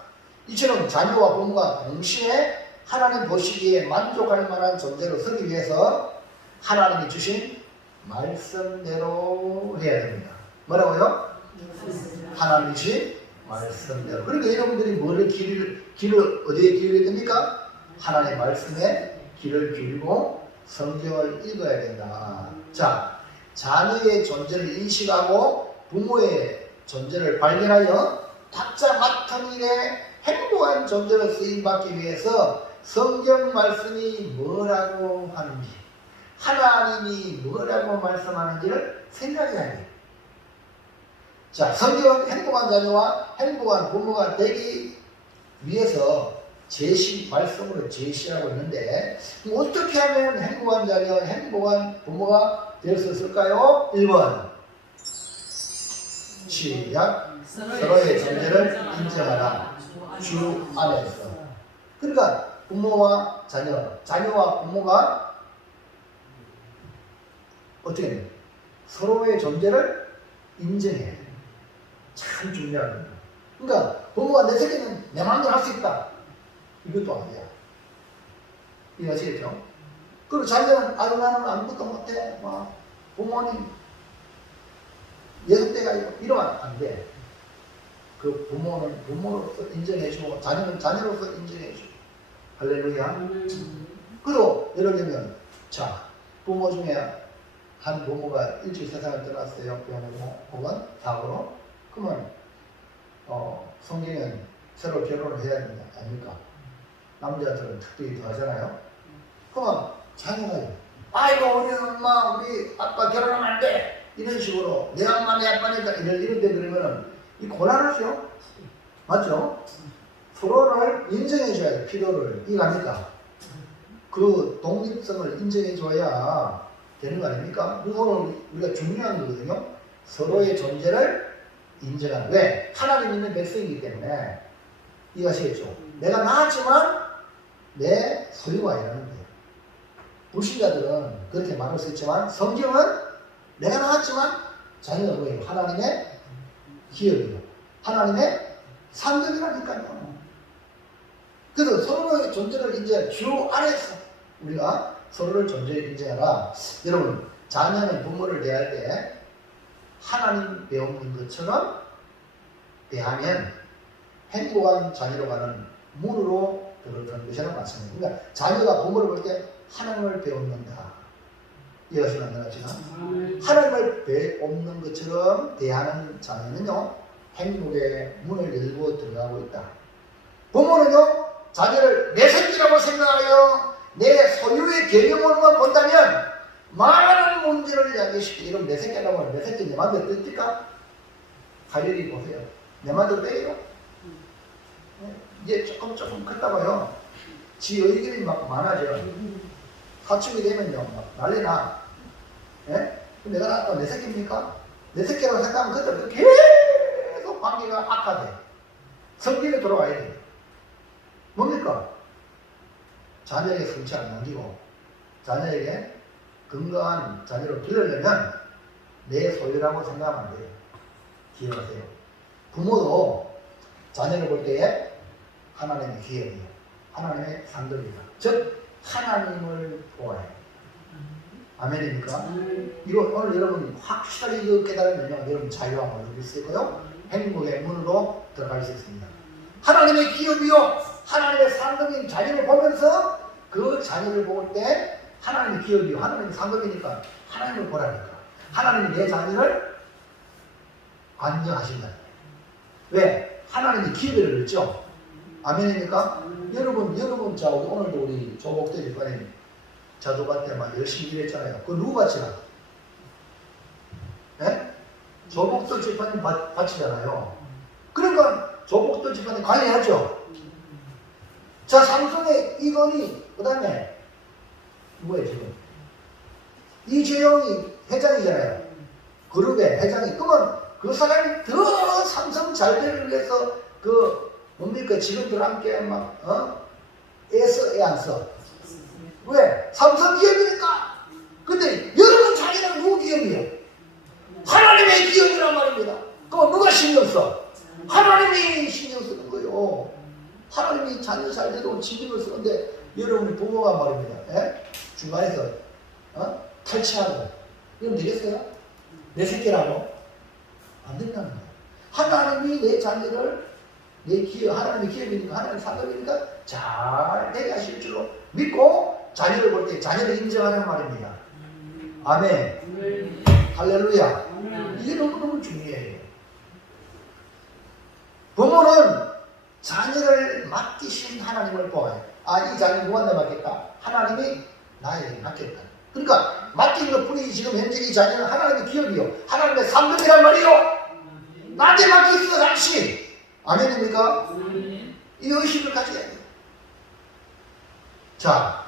이처럼 자녀와 부모가 동시에 하나님 보시기에 만족할 만한 존재로 서기 위해서 하나님이 주신 말씀대로 해야 됩니다. 뭐라고요? 하나님이 주신 말씀대로. 그러니까 여러분들이 뭐를 길을 어디에 기울여야 됩니까? 하나님의 말씀에 길을 기울이고 성경을 읽어야 된다. 자, 자녀의 존재를 인식하고 부모의 존재를 발견하여 각자 맡은 일에 행복한 존재로 쓰임받기 위해서 성경 말씀이 뭐라고 하는지, 하나님이 뭐라고 말씀하는지를 생각해야 해요. 자, 성경은 행복한 자녀와 행복한 부모가 되기 위해서 말씀으로 제시하고 있는데, 어떻게 하면 행복한 자녀, 행복한 부모가 되었을까요? 1번 시작. 서로의 존재를 인정하라. 주 안에서. 그러니까 부모와 자녀, 자녀와 부모가 어떻게 해요? 서로의 존재를 인정해야 돼요. 참 중요한 거예요. 그러니까 부모가 내 새끼는 내 마음대로 할 수 있다. 이것도 아니야. 이해하시겠죠? 그리고 자녀는 아유 나는 아무것도 못해. 막 부모님 예속대가 이러면 안 돼. 그 부모는 부모로서 인정해주고 자녀는 자녀로서 인정해주고. 할렐루야. 그리고 예를 들면 자 부모 중에 한 부모가 일찍 세상을 떠났어요. 병으로 혹은 사고로. 그러면 성경은 새로 결혼을 해야 된다 아닙니까? 남자들은 특별히 더 하잖아요. 그러면 자녀가 아이고 우리 엄마 우리 아빠 결혼하면 안 돼 이런 식으로 내 엄마 내 아빠니까 이런데 그러면은 이 곤란하죠. 맞죠? 서로를 인정해줘야 돼. 필요를. 이거 아닙니까? 그 독립성을 인정해줘야 되는 거 아닙니까? 오늘 우리가 중요한 거거든요. 서로의 존재를 인정하는. 왜? 하나님 있는 백성이기 때문에. 이해하시겠죠? 내가 나았지만 내 소유가 아니라는 거예요. 불신자들은 그렇게 말할 수 있지만 성경은 내가 나았지만 자녀가 뭐예요? 하나님의 기업이에요. 하나님의 상급이라니까요. 그래서 서로의 존재를 인정해. 주 안에서 우리가 서로를 존재를 인정하라. 여러분, 자녀는 부모를 대할 때 하나님 배우는 것처럼 대하면 행복한 자녀로 가는 문으로 들어가는 것이라는 말씀입니다. 그러니까 자녀가 부모를 볼 때 하나님을 배웠는다. 이해하시면 안 되나지만 하나님을 배우는 것처럼 대하는 자녀는요 행복의 문을 열고 들어가고 있다. 부모는요 자녀를 내 새끼라고 생각하여 내 소유의 개념으로만 본다면 많은 문제를 야기시키고 이러면 내 새끼라고 하면 내 새끼 내 맘대로 뜰까? 가려리 보세요. 내 맘대로 떼요. 이제 조금 컸다 봐요. 지 의견이 막 많아져. 사춘기 되면요 막 난리나. 예? 내가 낳았다 내 새끼입니까? 내 새끼라고 생각하면 그때부터 계속 관계가 악화돼. 성질에 돌아와야 돼. 뭡니까? 자녀에게 성취 안 남기고 자녀에게 건강한 자녀를 기르려면 내 소유라고 생각하면 안 돼요. 기억하세요. 부모도 자녀를 볼 때에 하나님의 기업이에요. 하나님의 상급이다. 즉 하나님을 보아요. 아멘입니까? 이거 오늘 여러분 확실하게 이거 깨달으면요 여러분 자유함을 누릴 수 있고요 행복의 문으로 들어갈 수 있습니다. 하나님의 기업이요 하나님의 상급인 자녀를 보면서 그 자녀를 볼 때 하나님의 기업이요 하나님의 상급이니까 하나님을 보라니까 하나님이 내 자녀를 관여하신다. 왜? 하나님이 기업을 그랬죠. 아멘입니까? 여러분 자 오늘도 우리 조복대 집사님 자조반 때 막 열심히 일했잖아요. 그거 누구 바치나? 예? 조복도 집사님 바치잖아요. 그러니까 조복도 집사님 관리하죠. 자 삼성의 이건희 그 다음에 누구예요 지금? 이재용이 회장이잖아요. 그룹의 회장이. 그러면 그 사람이 더 삼성 잘 되기 위해서 그 뭡니까 직원들 함께 막 애써 애 안 써. 왜? 삼성 기업이니까. 근데 여러분 자기는 누구 기업이에요? 하나님의 기업이란 말입니다. 그럼 누가 신경 써? 하나님이 신경 쓰는 거예요. 하나님이 자녀 잘 되도록 신경을 쓰는데 여러분이 부모가 말입니다. 에? 중간에서 탈취하고 이러면 되겠어요? 내 새끼라고? 안 된다는 거예요. 하나님이 내 자녀를 내 기업, 하나님의 기업이니까 하나님의 상급이니까 잘 되게 하실 줄로 믿고 자녀를 볼 때 자녀를 인정하는 말입니다. 아멘. 할렐루야. 이게 너무너무 중요해요. 부모는 자녀를 맡기신 하나님을 보아요. 이 자녀 누구한테 맡겼다? 하나님이 나에게 맡겼다. 그러니까 맡긴 것 뿐이지 지금 현재 이 자녀는 하나님의 기업이요 하나님의 상급이란 말이요 나한테 맡겼어 당신. 아멘입니까? 이 의식을 가져야 돼요. 자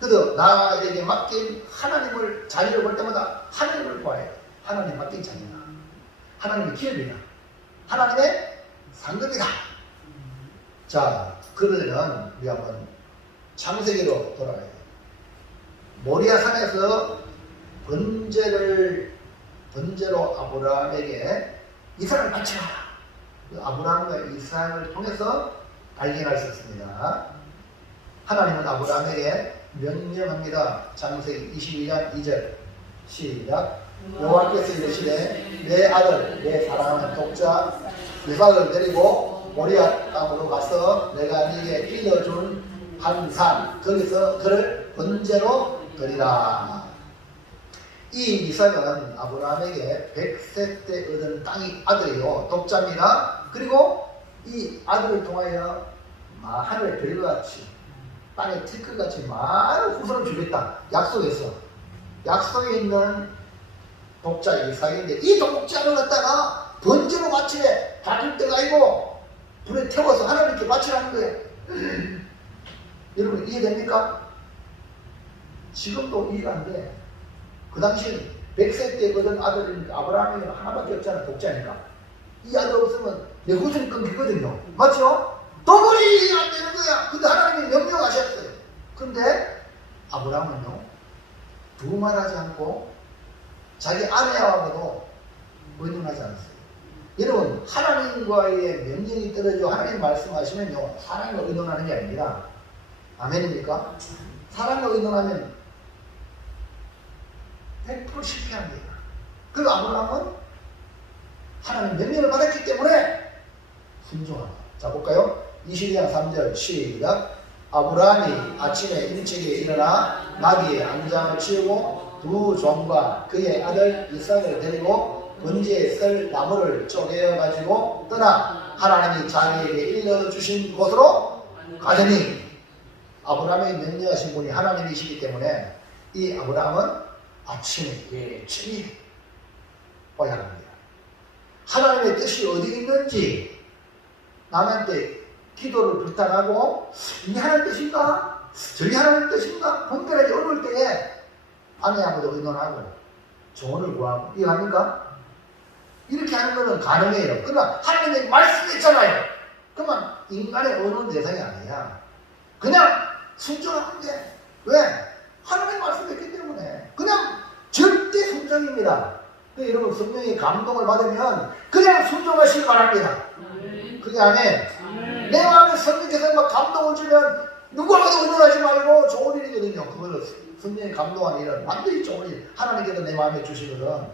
그래도 나에게 맡긴 하나님을 자녀를 볼 때마다 하나님을 보아야 돼. 하나님 맡긴 자녀다. 하나님의 기업이다. 하나님의 상급이다. 자, 그러면 우리 한번 창세기로 돌아가야 돼. 모리아 산에서 번제로 아브라함에게 이삭을 바치라. 아브라함과 이삭을 통해서 발견할 수 있습니다. 하나님은 아브라함에게 명령합니다. 창세기 22장 2절 시작. 여호와께서 이르시되 내 아들 내 사랑하는 독자 이삭을 데리고 모리아 땅으로 가서 내가 네게 일러준 한 산 거기서 그를 번제로 드리라. 이 이삭은 아브라함에게 100세 때 얻은 땅이 아들이요 독자입니다. 그리고 이 아들을 통하여 하늘의 별같이 땅의 티끌같이 많은 후손을 주겠다 약속했어. 약속에 있는 독자 이삭인데 이 독자를 갖다가 번제로 바치래. 다툴 때가 아니고 불에 태워서 하나님께 바치라는 거예요. 여러분 이해됩니까? 지금도 이해가 안 돼. 그 당시 100세 때 얻은 아들인 아브라함이 하나밖에 없잖아. 독자니까. 이 아들 없으면 내 후손이 끊기거든요. 맞죠? 도무지 안 되는 거야. 근데 하나님이 명령하셨어요. 근데 아브라함은요 두말하지 않고 자기 아내하고도 의논하지 않았어요. 여러분 하나님과의 명령이 떨어지고 하나님 말씀하시면요 사람과 의논하는 게 아닙니다. 아멘입니까? 사람과 의논하면 100% 실패합니다. 그리고 아브라함은 하나님 명령을 받았기 때문에 순종합니다. 자 볼까요? 22장 3절 시작. 아브라함이 아침에 일찍이 일어나 나귀의 안장을 치우고 두 종과 그의 아들 이삭을 데리고 번제에 쓸 나무를 쪼개어 가지고 떠나 하나님이 자기에게 일러주신 곳으로 가더니 아브라함이 명령하신 분이 하나님이시기 때문에 이 아브라함은 아침에 일찍이 와야 합니다. 하나님의 뜻이 어디 있는지 남한테 기도를 부탁하고 이게 하나님 뜻인가? 저게 하나님 뜻인가? 분별하기 어려울 때에 아내하고도 의논하고 조언을 구하고 이거 합니까? 이렇게 하는 것은 가능해요. 그러나 하나님의 말씀이 있잖아요. 그러면 인간의 의논 대상이 아니야. 그냥 순종하면 돼. 왜? 하나님의 말씀이 있기 때문에 그냥 절대 순종입니다. 여러분 성령의 감동을 받으면 그냥 순종하시기 바랍니다. 그게 안에 내 마음에 성령께서 막 감동을 주면 누구와도 의논하지 말고 좋은 일이거든요. 그거는 성령의 감동한 일은 완전히 좋은 일. 하나님께서 내 마음에 주시거든.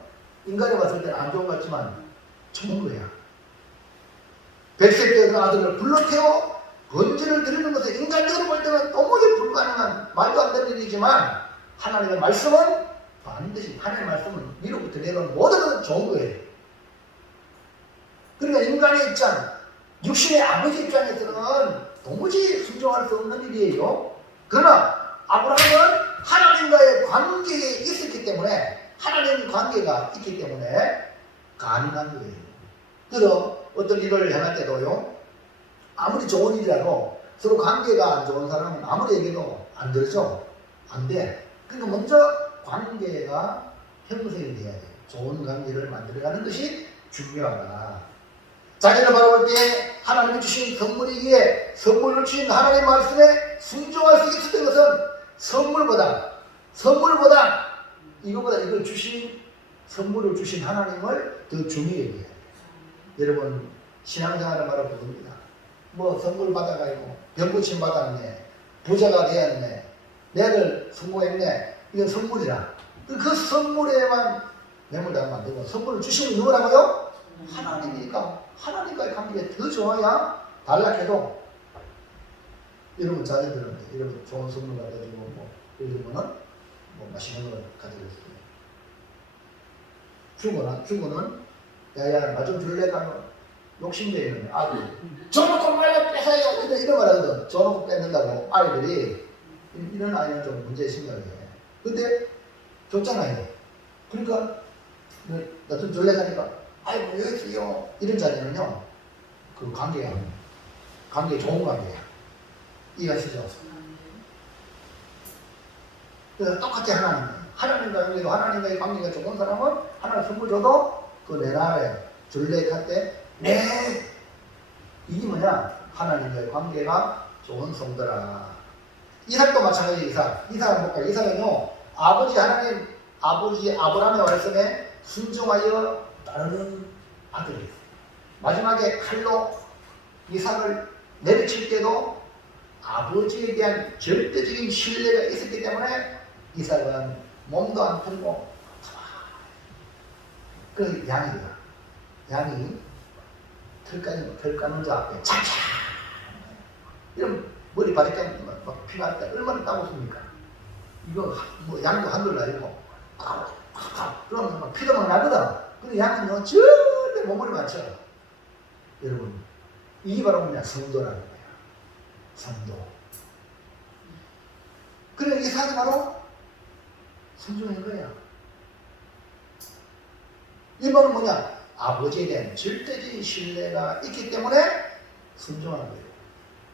인간이 봤을 때는 안 좋은 것 같지만 좋은 거야. 100세 때 그 아들을 불러태워 번제를 드리는 것은 인간적으로 볼 때는 도무지 불가능한 말도 안 되는 일이지만 하나님의 말씀은 반드시 하나님의 말씀은 위로부터 내려오는 모든 것은 좋은 거예요. 그러니까 인간의 입장 육신의 아버지 입장에서는 도무지 순종할 수 없는 일이에요. 그러나 아브라함은 하나님과의 관계에 있었기 때문에 하나님 관계가 있기 때문에 가능한 거예요. 그래서 어떤 일을 행할 때도요 아무리 좋은 일이라도 서로 관계가 안 좋은 사람은 아무리 얘기해도 안 들죠. 안 돼. 그러니까 먼저 관계가 형성이 돼야 돼요. 좋은 관계를 만들어가는 것이 중요하다. 자녀를 바라볼 때 하나님이 주신 선물이기에 선물을 주신 하나님의 말씀에 순종할 수 있었던 것은 선물보다 이거보다 이걸 주신 선물을 주신 하나님을 더 중요히 여겨야 돼요. 여러분 신앙생활을 바라보고 봅니다. 뭐 선물 받아가지고 병고침 받았네, 부자가 되었네, 내 아들 성공했네, 이건 선물이라. 그 선물에만 매몰당하면 안 되고 선물을 주시는 누구라고요? 하나님이니까 하나님과의 관계가 더 좋아야 단락해도 여러분 자녀들한테 여러분 좋은 선물 가져주고 뭐 이러면은 뭐 맛있는 걸 가져줬어요. 주고는 야야 나 좀 줄래 가면 욕심내 있는 아들 저놓고 말로 뺏어요 이런 말 하거든. 저놓고 뺏는다고 아이들이 이런 아이는 좀 문제 심각해. 근데 줬잖아요. 그러니까 나 좀 줄래 가니까 아이고 여기 있어요. 이런 자녀는요 그 관계 좋은 관계야. 이해하시죠? 그래서 똑같이 하나님과 관계도 하나님과의 관계가 좋은 사람은 하나님 선물 줘도 그 내날에 줄래 할때 이게 뭐냐? 하나님과의 관계가 좋은 성도라. 이삭도 마찬가지. 이삭을 볼까요? 이삭은요 아버지 하나님 아버지 아브라함의 말씀에 순종하여 따르는 아들이에요. 마지막에 칼로 이삭을 내리칠 때도 아버지에 대한 절대적인 신뢰가 있었기 때문에 이삭은 몸도 안 풀고 그 양이 털 까는 자 앞에 차차 이런 머리 바르게 막 피가 날 때 얼마나 따갑습니까? 이거 뭐 양도 한둘 아니고 그러면 막 피도 막 나거든. 근데 양은요 절대 몸무게 맞춰. 여러분 이게 바로 뭐냐? 성도라는 거야. 성도. 그래 이삭이 바로 순종인 거야. 이번은 뭐냐? 아버지에 대한 절대적인 신뢰가 있기 때문에 순종하는 거예요.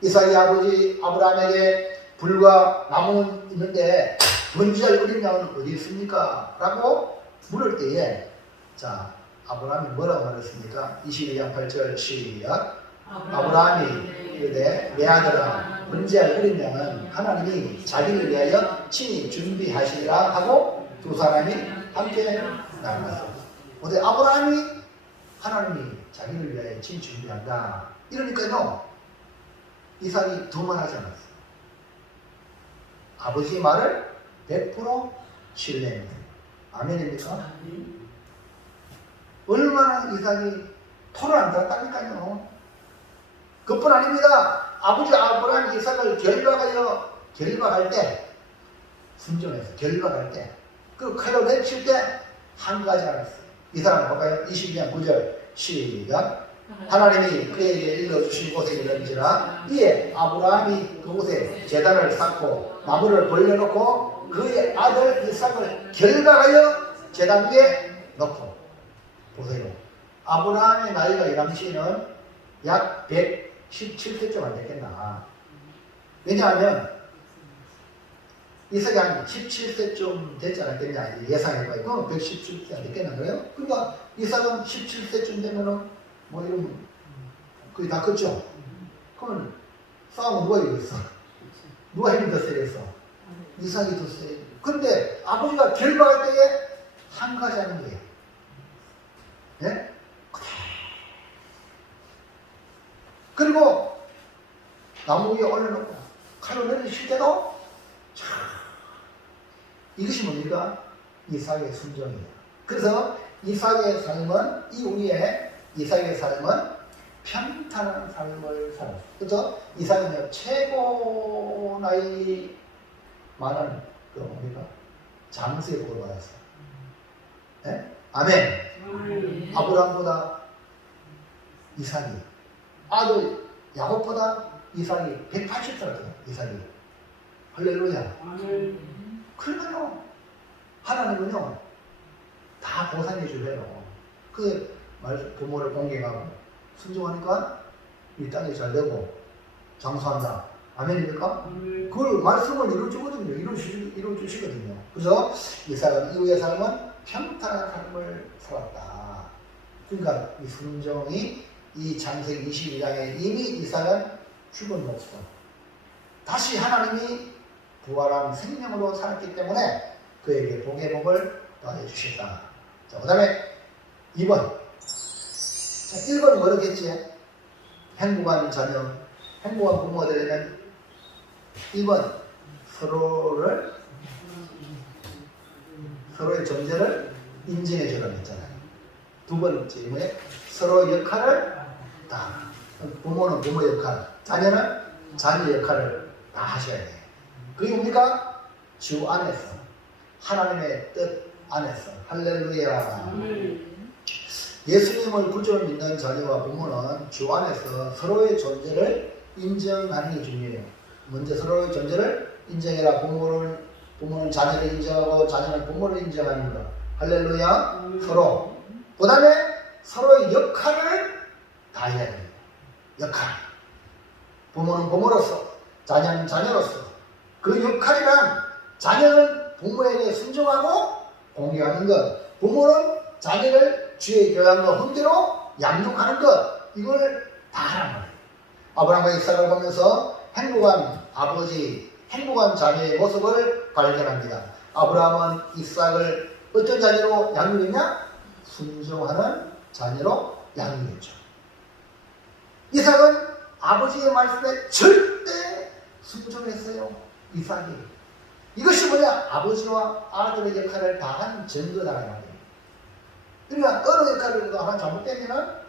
이삭이 아버지 아브라함에게 불과 나무는 있는데 번지할 어린 양은 어디 있습니까? 라고 물을 때에 자 아브라함이 뭐라고 말했습니까? 22장 8절 시작. 아브라함이 이르되 내 아들아 번지할 어린 양은 하나님이 자기를 위하여 친히 준비하시리라 하고 두 사람이 함께 나갔어요. 어때? 아브라함이 하나님이 자기를 위하여 친히 준비한다. 이러니까요 이삭이 두말하지 않았어요. 아버지의 말을 100% 신뢰합니다. 아멘입니까? 얼마나 이삭이 토를 안 들었다니까요. 그뿐 아닙니다. 아버지 아브라함이 이삭을 결박할 때 순종해서 결박할 때 그 칼로 내칠 때 한 가지 알았어요. 이 사람 볼까요? 22장 9절 시작. 하나님이 그에게 일러주신 곳에 이르는지라 이에 아브라함이 그곳에 제단을 쌓고 나무를 벌려놓고 그의 아들 이삭을 결박하여 제단 위에 놓고. 보세요. 아브라함의 나이가 이 당시에는 약 117세쯤 안 됐겠나. 왜냐하면 이삭이 한 17세쯤 되지 않았겠냐 예상해봐요. 그럼 117세 안 됐겠나 그래요? 그러니까 이삭은 17세쯤 되면은 뭐 이런 거의 다 컸죠. 그러면 싸움은 누가 이겼어? 누가 힘이 더 세겠어? 이삭이 더 세. 근데 아버지가 결박할 때에 한 가지 하는 거예요. 예? 그리고 나무 위에 올려놓고 칼로 내리실 때도 이것이 뭡니까? 이삭의 순종이에요. 그래서 이삭의 삶은 이후에 이삭의 삶은 평탄한 삶을 살았어요. 그래서 이삭은요 최고 나이 많은 그 뭡니까? 장수의 복을 받았어요. 네? 아멘. 아브라함보다 이삭이 아들 야곱보다 이삭이 180살이거든요. 이삭이 할렐루야. 그러면요 하나님은요 다 보상해 주래요. 그 부모를 공경하고 순종하니까 이 땅이 잘 되고 장수한다. 아멘입니까? 그걸 말씀을 이루어주거든요. 이루어주시거든요. 그래서 이삭은 이후의 삶은 평탄한 삶을 살았다. 그러니까 이 순종이 이 창세기 22장에 이미 이삭은 죽은 목숨 다시 하나님이 부활한 생명으로 살았기 때문에 그에게 복의 복을 더해 주셨다. 자, 그 다음에 2번. 자, 1번은 뭐라겠지? 행복한 자녀, 행복한 부모가 되려면 1번 서로의 존재를 인정해 주라고 했잖아요. 두 번째 뭐예요? 서로의 역할을 다. 부모는 부모 역할, 자녀는 자녀 역할을 다 하셔야 돼요. 그게 뭡니까? 주 안에서 하나님의 뜻 안에서 할렐루야. 예수님을 구주로 믿는 자녀와 부모는 주 안에서 서로의 존재를 인정하는 게 중요해요. 먼저 서로의 존재를 인정해라. 부모는 자녀를 인정하고 자녀는 부모를 인정하는 것. 할렐루야. 서로. 그 다음에 서로의 역할을 다 해야 돼요. 역할. 부모는 부모로서 자녀는 자녀로서 그 역할이란 자녀는 부모에게 순종하고 공경하는 것, 부모는 자기를 주의 교양과 훈계로 양육하는 것, 이걸 다 하는 거예요. 아브라함과 이삭을 보면서 행복한 아버지, 행복한 자녀의 모습을 발견합니다. 아브라함은 이삭을 어떤 자녀로 양육했냐? 순종하는 자녀로 양육했죠. 이삭은 아버지의 말씀에 절대 순종했어요. 이삭이. 이것이 뭐냐? 아버지와 아들의 역할을 다한 증거다라는 거예요. 그러니까 어느 역할을 하나 잘못되면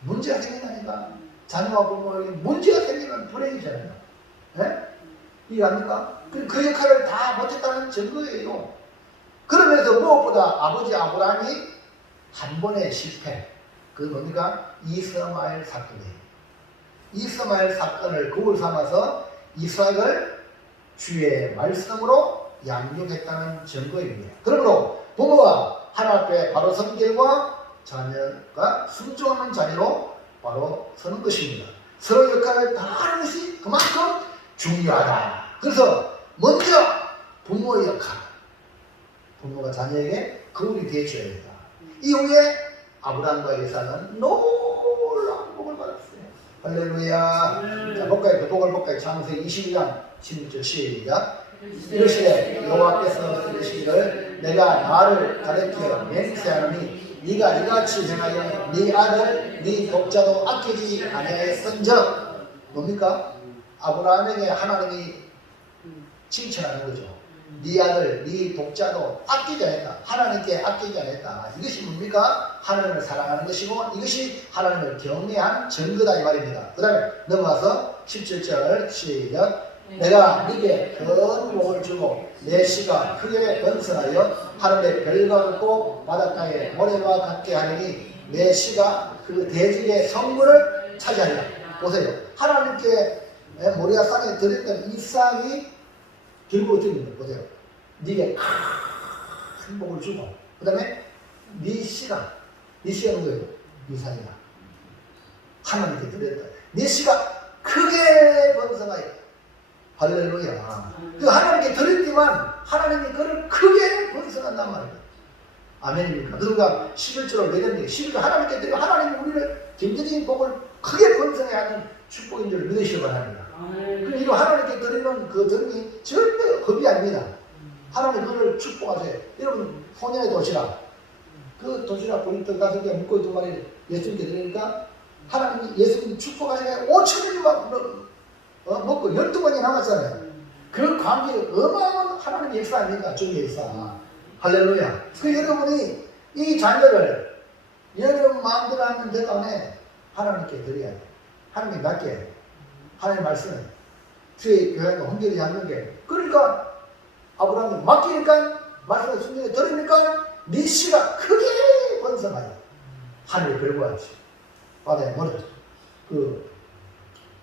문제가 생긴다니까. 자녀와 부모에게 문제가 생기면 불행이잖아요. 예? 이해합니까? 그 역할을 다 못했다는 증거예요. 그러면서 무엇보다 아버지 아브라함이 한 번의 실패, 그건 뭡니까? 이스마엘 사건이에요. 이스마엘 사건을 거울 삼아서 이삭을 주의 말씀으로 양육했다는 증거입니다. 그러므로 부모와 하나님 앞에 바로 선 결과 자녀가 순종하는 자녀로 바로 서는 것입니다. 서로 역할을 다 하는 것이 그만큼 중요하다. 그래서 먼저 부모의 역할, 부모가 자녀에게 거울이 되어줘야 된다. 이후에 아브라함과 이삭은 놀라운 복을 받았어요. 할렐루야. 자, 볼까요? 그 복을 볼까요? 창세기 22장 16절 시작. 이르시되 여호와께서 이르시기를 내가 나를 가르쳐 맹세하노니 네가 이같이 행하여 네 아들 네 독자도 아끼지 아니하였은즉, 뭡니까? 아브라함에게 하나님이 칭찬하는 거죠. 네 아들 네 독자도 아끼지 않았다. 하나님께 아끼지 않았다. 이것이 뭡니까? 하나님을 사랑하는 것이고 이것이 하나님을 경외한 증거다 이 말입니다. 그 다음에 넘어가서 17절 시작. 내가 네게 큰 복을 주고 내 씨가 크게 번성하여 하늘의 별과 같고 바닷가의 모래와 같게 하리니 내 씨가 그 대지의 성물을 차지하리라. 보세요. 하나님께 모리아 산에 드렸던 이삭이 결국 어떻게 됩니까? 보세요. 네게 큰 복을 주고 그 다음에 네 씨가 누구예요? 이삭이다. 하나님께 드렸다. 네 씨가 크게 번성하여, 할렐루야. 그 하나님께 드렸지만 하나님이 그를 크게 번성한단 말이에요. 아멘입니까? 그러니까 11절을 내렸는데 11절 하나님께 드리고 하나님이 우리를 경제적인 복을 크게 번성해 하는 축복인 줄 믿으시기 바랍니다. 그럼 이거 하나님께 드리는 그 드림이 절대 겁이 아닙니다. 하나님 그를 축복하세요. 여러분 소년의 도시락, 그 도시락 보리떡 5개 묶고 2마리 예수님께 드리니까 하나님이 예수님 축복하시니까 5천원이 막 먹고 12번이 남았잖아요. 그 관계 어마어마한 하나님의 역사 아닙니까? 주의 역사. 할렐루야. 그 여러분이 이 자녀를 여러분 마음대로 하는 데 안에 하나님께 드려야 돼. 하나님께 맡겨야 돼. 하나님 말씀을 주의 교회가 헌결히 하는 게, 그러니까 아브라함을 맡기니까 말씀을 순종해 들으니까 네 씨가 크게 번성하여 하늘의 별과 같이 바다에 머리 그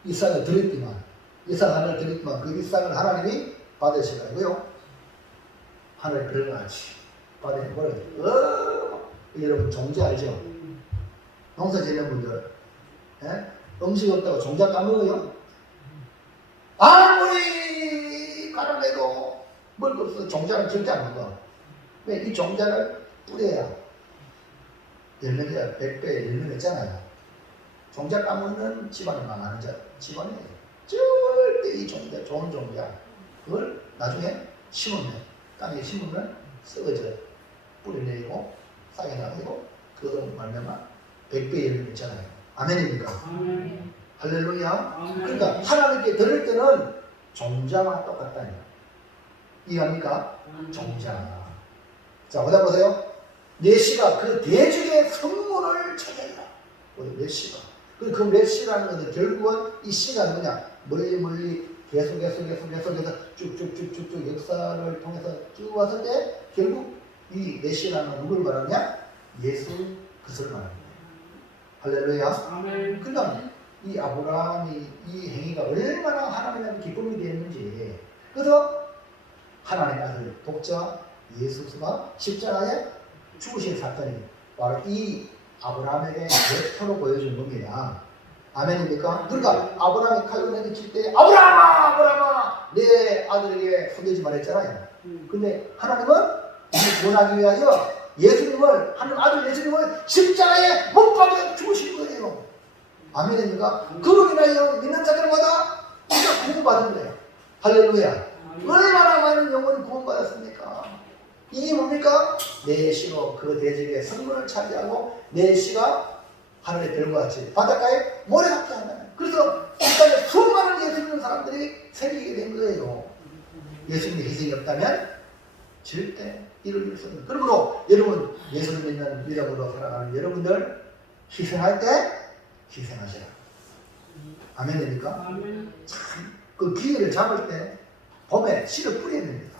이삭을 드렸지만 이삭 하나를 드렸지만 그 이삭을 하나님이 바다에 셔가지고요 하늘의 별과 같이 바다에 머리 여러분 종자 알죠? 농사 짓는 분들 음식 없다고 종자 까먹어요? 아무리 가난해도 먹을 거 없어서 종자는 절대 안 먹어. 왜? 이 종자를 뿌려야 열매가 100배 열매가 있잖아요. 종자 까먹는 집안이 망하는 집안이에요. 절대 이 종자, 좋은 종자 그걸 나중에 심으면, 땅에 심으면 썩어져요. 뿌리 내리고 싹이 나고 그거 말미암아 100배 열매 있잖아요. 아멘입니까? 아멘. 할렐루야. 그러니까 하나님께 드릴 때는 종자와 똑같다니. 이해합니까? 종자. 자, 보다 보세요. 내 씨가 그 대중의 성문을 찾아라. 내 씨가. 그 메시라는 것은 결국은 이 씨가 뭐냐? 멀리 계속해서 쭉쭉쭉쭉 역사를 통해서 쭉 왔을 때 결국 이 메시라는 누굴 말하냐? 예수 그리스도를 말합니다. 할렐루야. 아멘. 그러니까 이 아브라함이 이 행위가 얼마나 하나님의 기쁨이 되었는지, 그래서 하나님의 아들 독자 예수가 십자가에 죽으신 사건이 바로 이 아브라함에게 예표로 보여준 겁니다. 아멘입니까? 그러니까 아브라함이 칼로 내리칠 때 아브라함아 내 아들에게 손대지 말했잖아요. 근데 하나님은 우리 구원하기 위하여 예수님을, 하나님 아들 예수님을 십자가에 못 박아 죽으신 거예요. 아멘입니까? 그로 인하여 믿는 자들마다 우리가 구원받은 거예요. 할렐루야. 얼마나 많은 영혼이 구원받았습니까? 이게 뭡니까? 내 씨로 그 대적의 성문을 차지하고 내 씨가 하늘의 별과 같이 바닷가에 모래같게 하잖아요. 그래서 이 땅에 수많은 예수 믿는 사람들이 생기게 된 거예요. 예수님의 희생이 없다면 절대 이룰 수 없는. 그러므로 여러분 예수를 믿는 믿음으로 살아가는 여러분들 희생할 때 희생하시라. 아멘입니까? 참, 그 기회를 잡을 때 봄에 씨를 뿌려야 됩니다.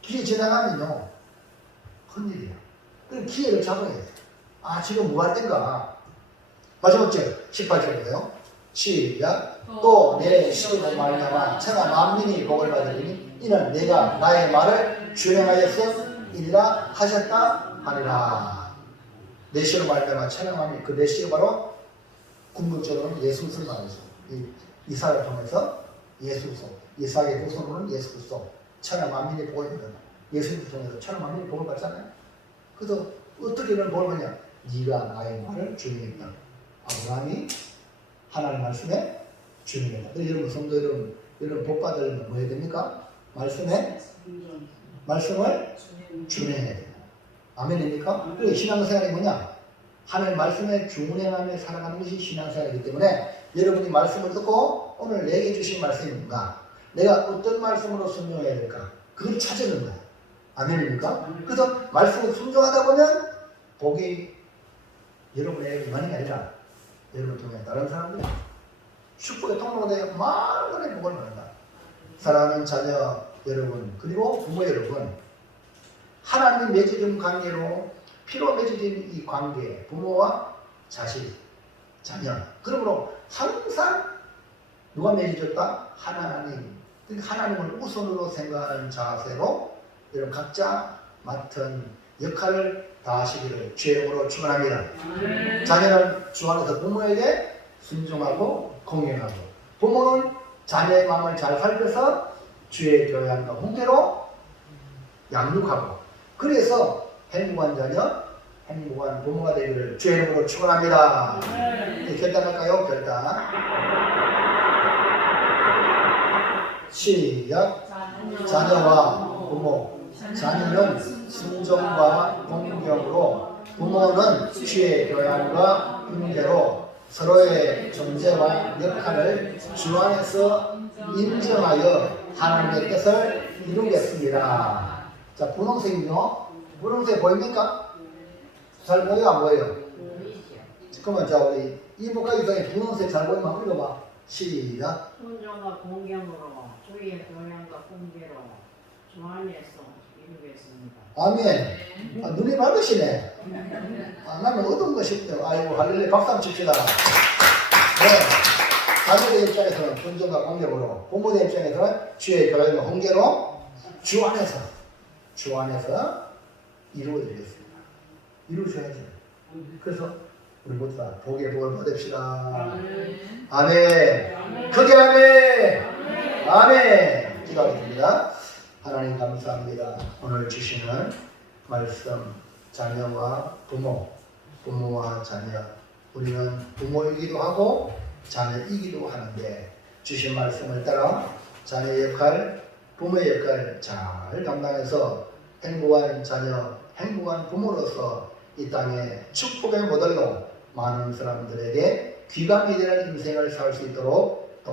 기회 지나가면요 큰일이에요. 그 기회를 잡아야 돼요. 아 지금 뭐 할 땐가. 마지막 절 18절이에요. 시작. 또 내 씨로 말미암아 천하 만민이 복을 받으리니 이는 내가 나의 말을 준행하였으리라 하셨다 하니라. 내 씨로 말미암아 천하 만민, 그 내 씨가 바로 궁극적으로는 예수를 말해서 이사를 통해서 예수서, 이사의 후손으로는 예수 그리스도, 천하 만민이 복을 받는 예수를 통해서 천하 만민이 복을 받잖아요. 그래서 어떻게 이런 복을 받냐? 네가 나의 말을 준행했다. 아브라함이 하나님 말씀에 준행했다. 여러분 성도 여러분 복 받으려면 뭐 해야 됩니까? 말씀을 준행해야 돼요. 아멘입니까? 그리고 신앙생활이 뭐냐? 하나님 말씀에 준행하며 살아가는 것이 신앙생활이기 때문에 여러분이 말씀을 듣고 오늘 내게 주신 말씀이 뭔가, 내가 어떤 말씀으로 순종해야 될까? 그걸 찾아내는 거예요. 아멘입니까? 그래서 말씀을 순종하다 보면 복이 여러분에게만이 아니라 여러분 통해 다른 사람들이 축복의 통로가 되어 많은 복을 받는다. 사랑하는 자녀 여러분, 그리고 부모 여러분, 하나님이 맺어준 관계로 피로 맺어진 이 관계, 부모와 자식, 자녀. 그러므로 항상 누가 맺어줬다? 하나님. 그러니까 하나님을 우선으로 생각하는 자세로 여러분 각자 맡은 역할을 다하시기를 주의 이름으로 축원합니다. 자녀는 주 안에서 부모에게 순종하고 공경하고, 부모는 자녀의 마음을 잘 살펴서 주의 교양과 훈계로 양육하고, 그래서 행복한 자녀, 행복한 부모가 되기를 주의 이름으로 축원합니다. 결단할까요? 결단. 시작. 자녀와 부모. 자녀는 순종과 공경으로, 부모는 주의 교양과 훈계로 서로의 존재와 역할을 주 안에서 인정하여 하나님의 뜻을 이루겠습니다. 자, 분홍색이요. 분홍색 보입니까? 잘 보여요? 안 보여요? 그러면 자, 우리 이복과 이성의 분홍색 잘 보이면 한번 읽어봐. 시작. 순종과 공경으로 주의 교양과 훈계로 주 안에서 이루겠습니다. 아멘. 아, 눈이 밝으시네. 아, 나는 어떤 것이 없네요. 아이고, 할렐루야. 박수 한번 칩시다. 네. 자녀의 입장에서는 순종과 공경으로, 부모의 입장에서는 주의 교양과 훈계로 주 안에서 이루어지겠습니다. 이루셔야죠. 그래서 우리 모두 다 복의 복을 받읍시다. 아멘. 크게 아멘. 아멘. 기도하겠습니다. 하나님 감사합니다. 오늘 주시는 말씀, 자녀와 부모와 자녀, 우리는 부모이기도 하고 자녀이기도 하는데 주신 말씀을 따라 자녀의 역할, 부모의 역할 잘 감당해서 행복한 자녀, 행복한 부모로서 이 땅에 축복의 모델로 많은 사람들에게 귀감이 되는 인생을 살 수 있도록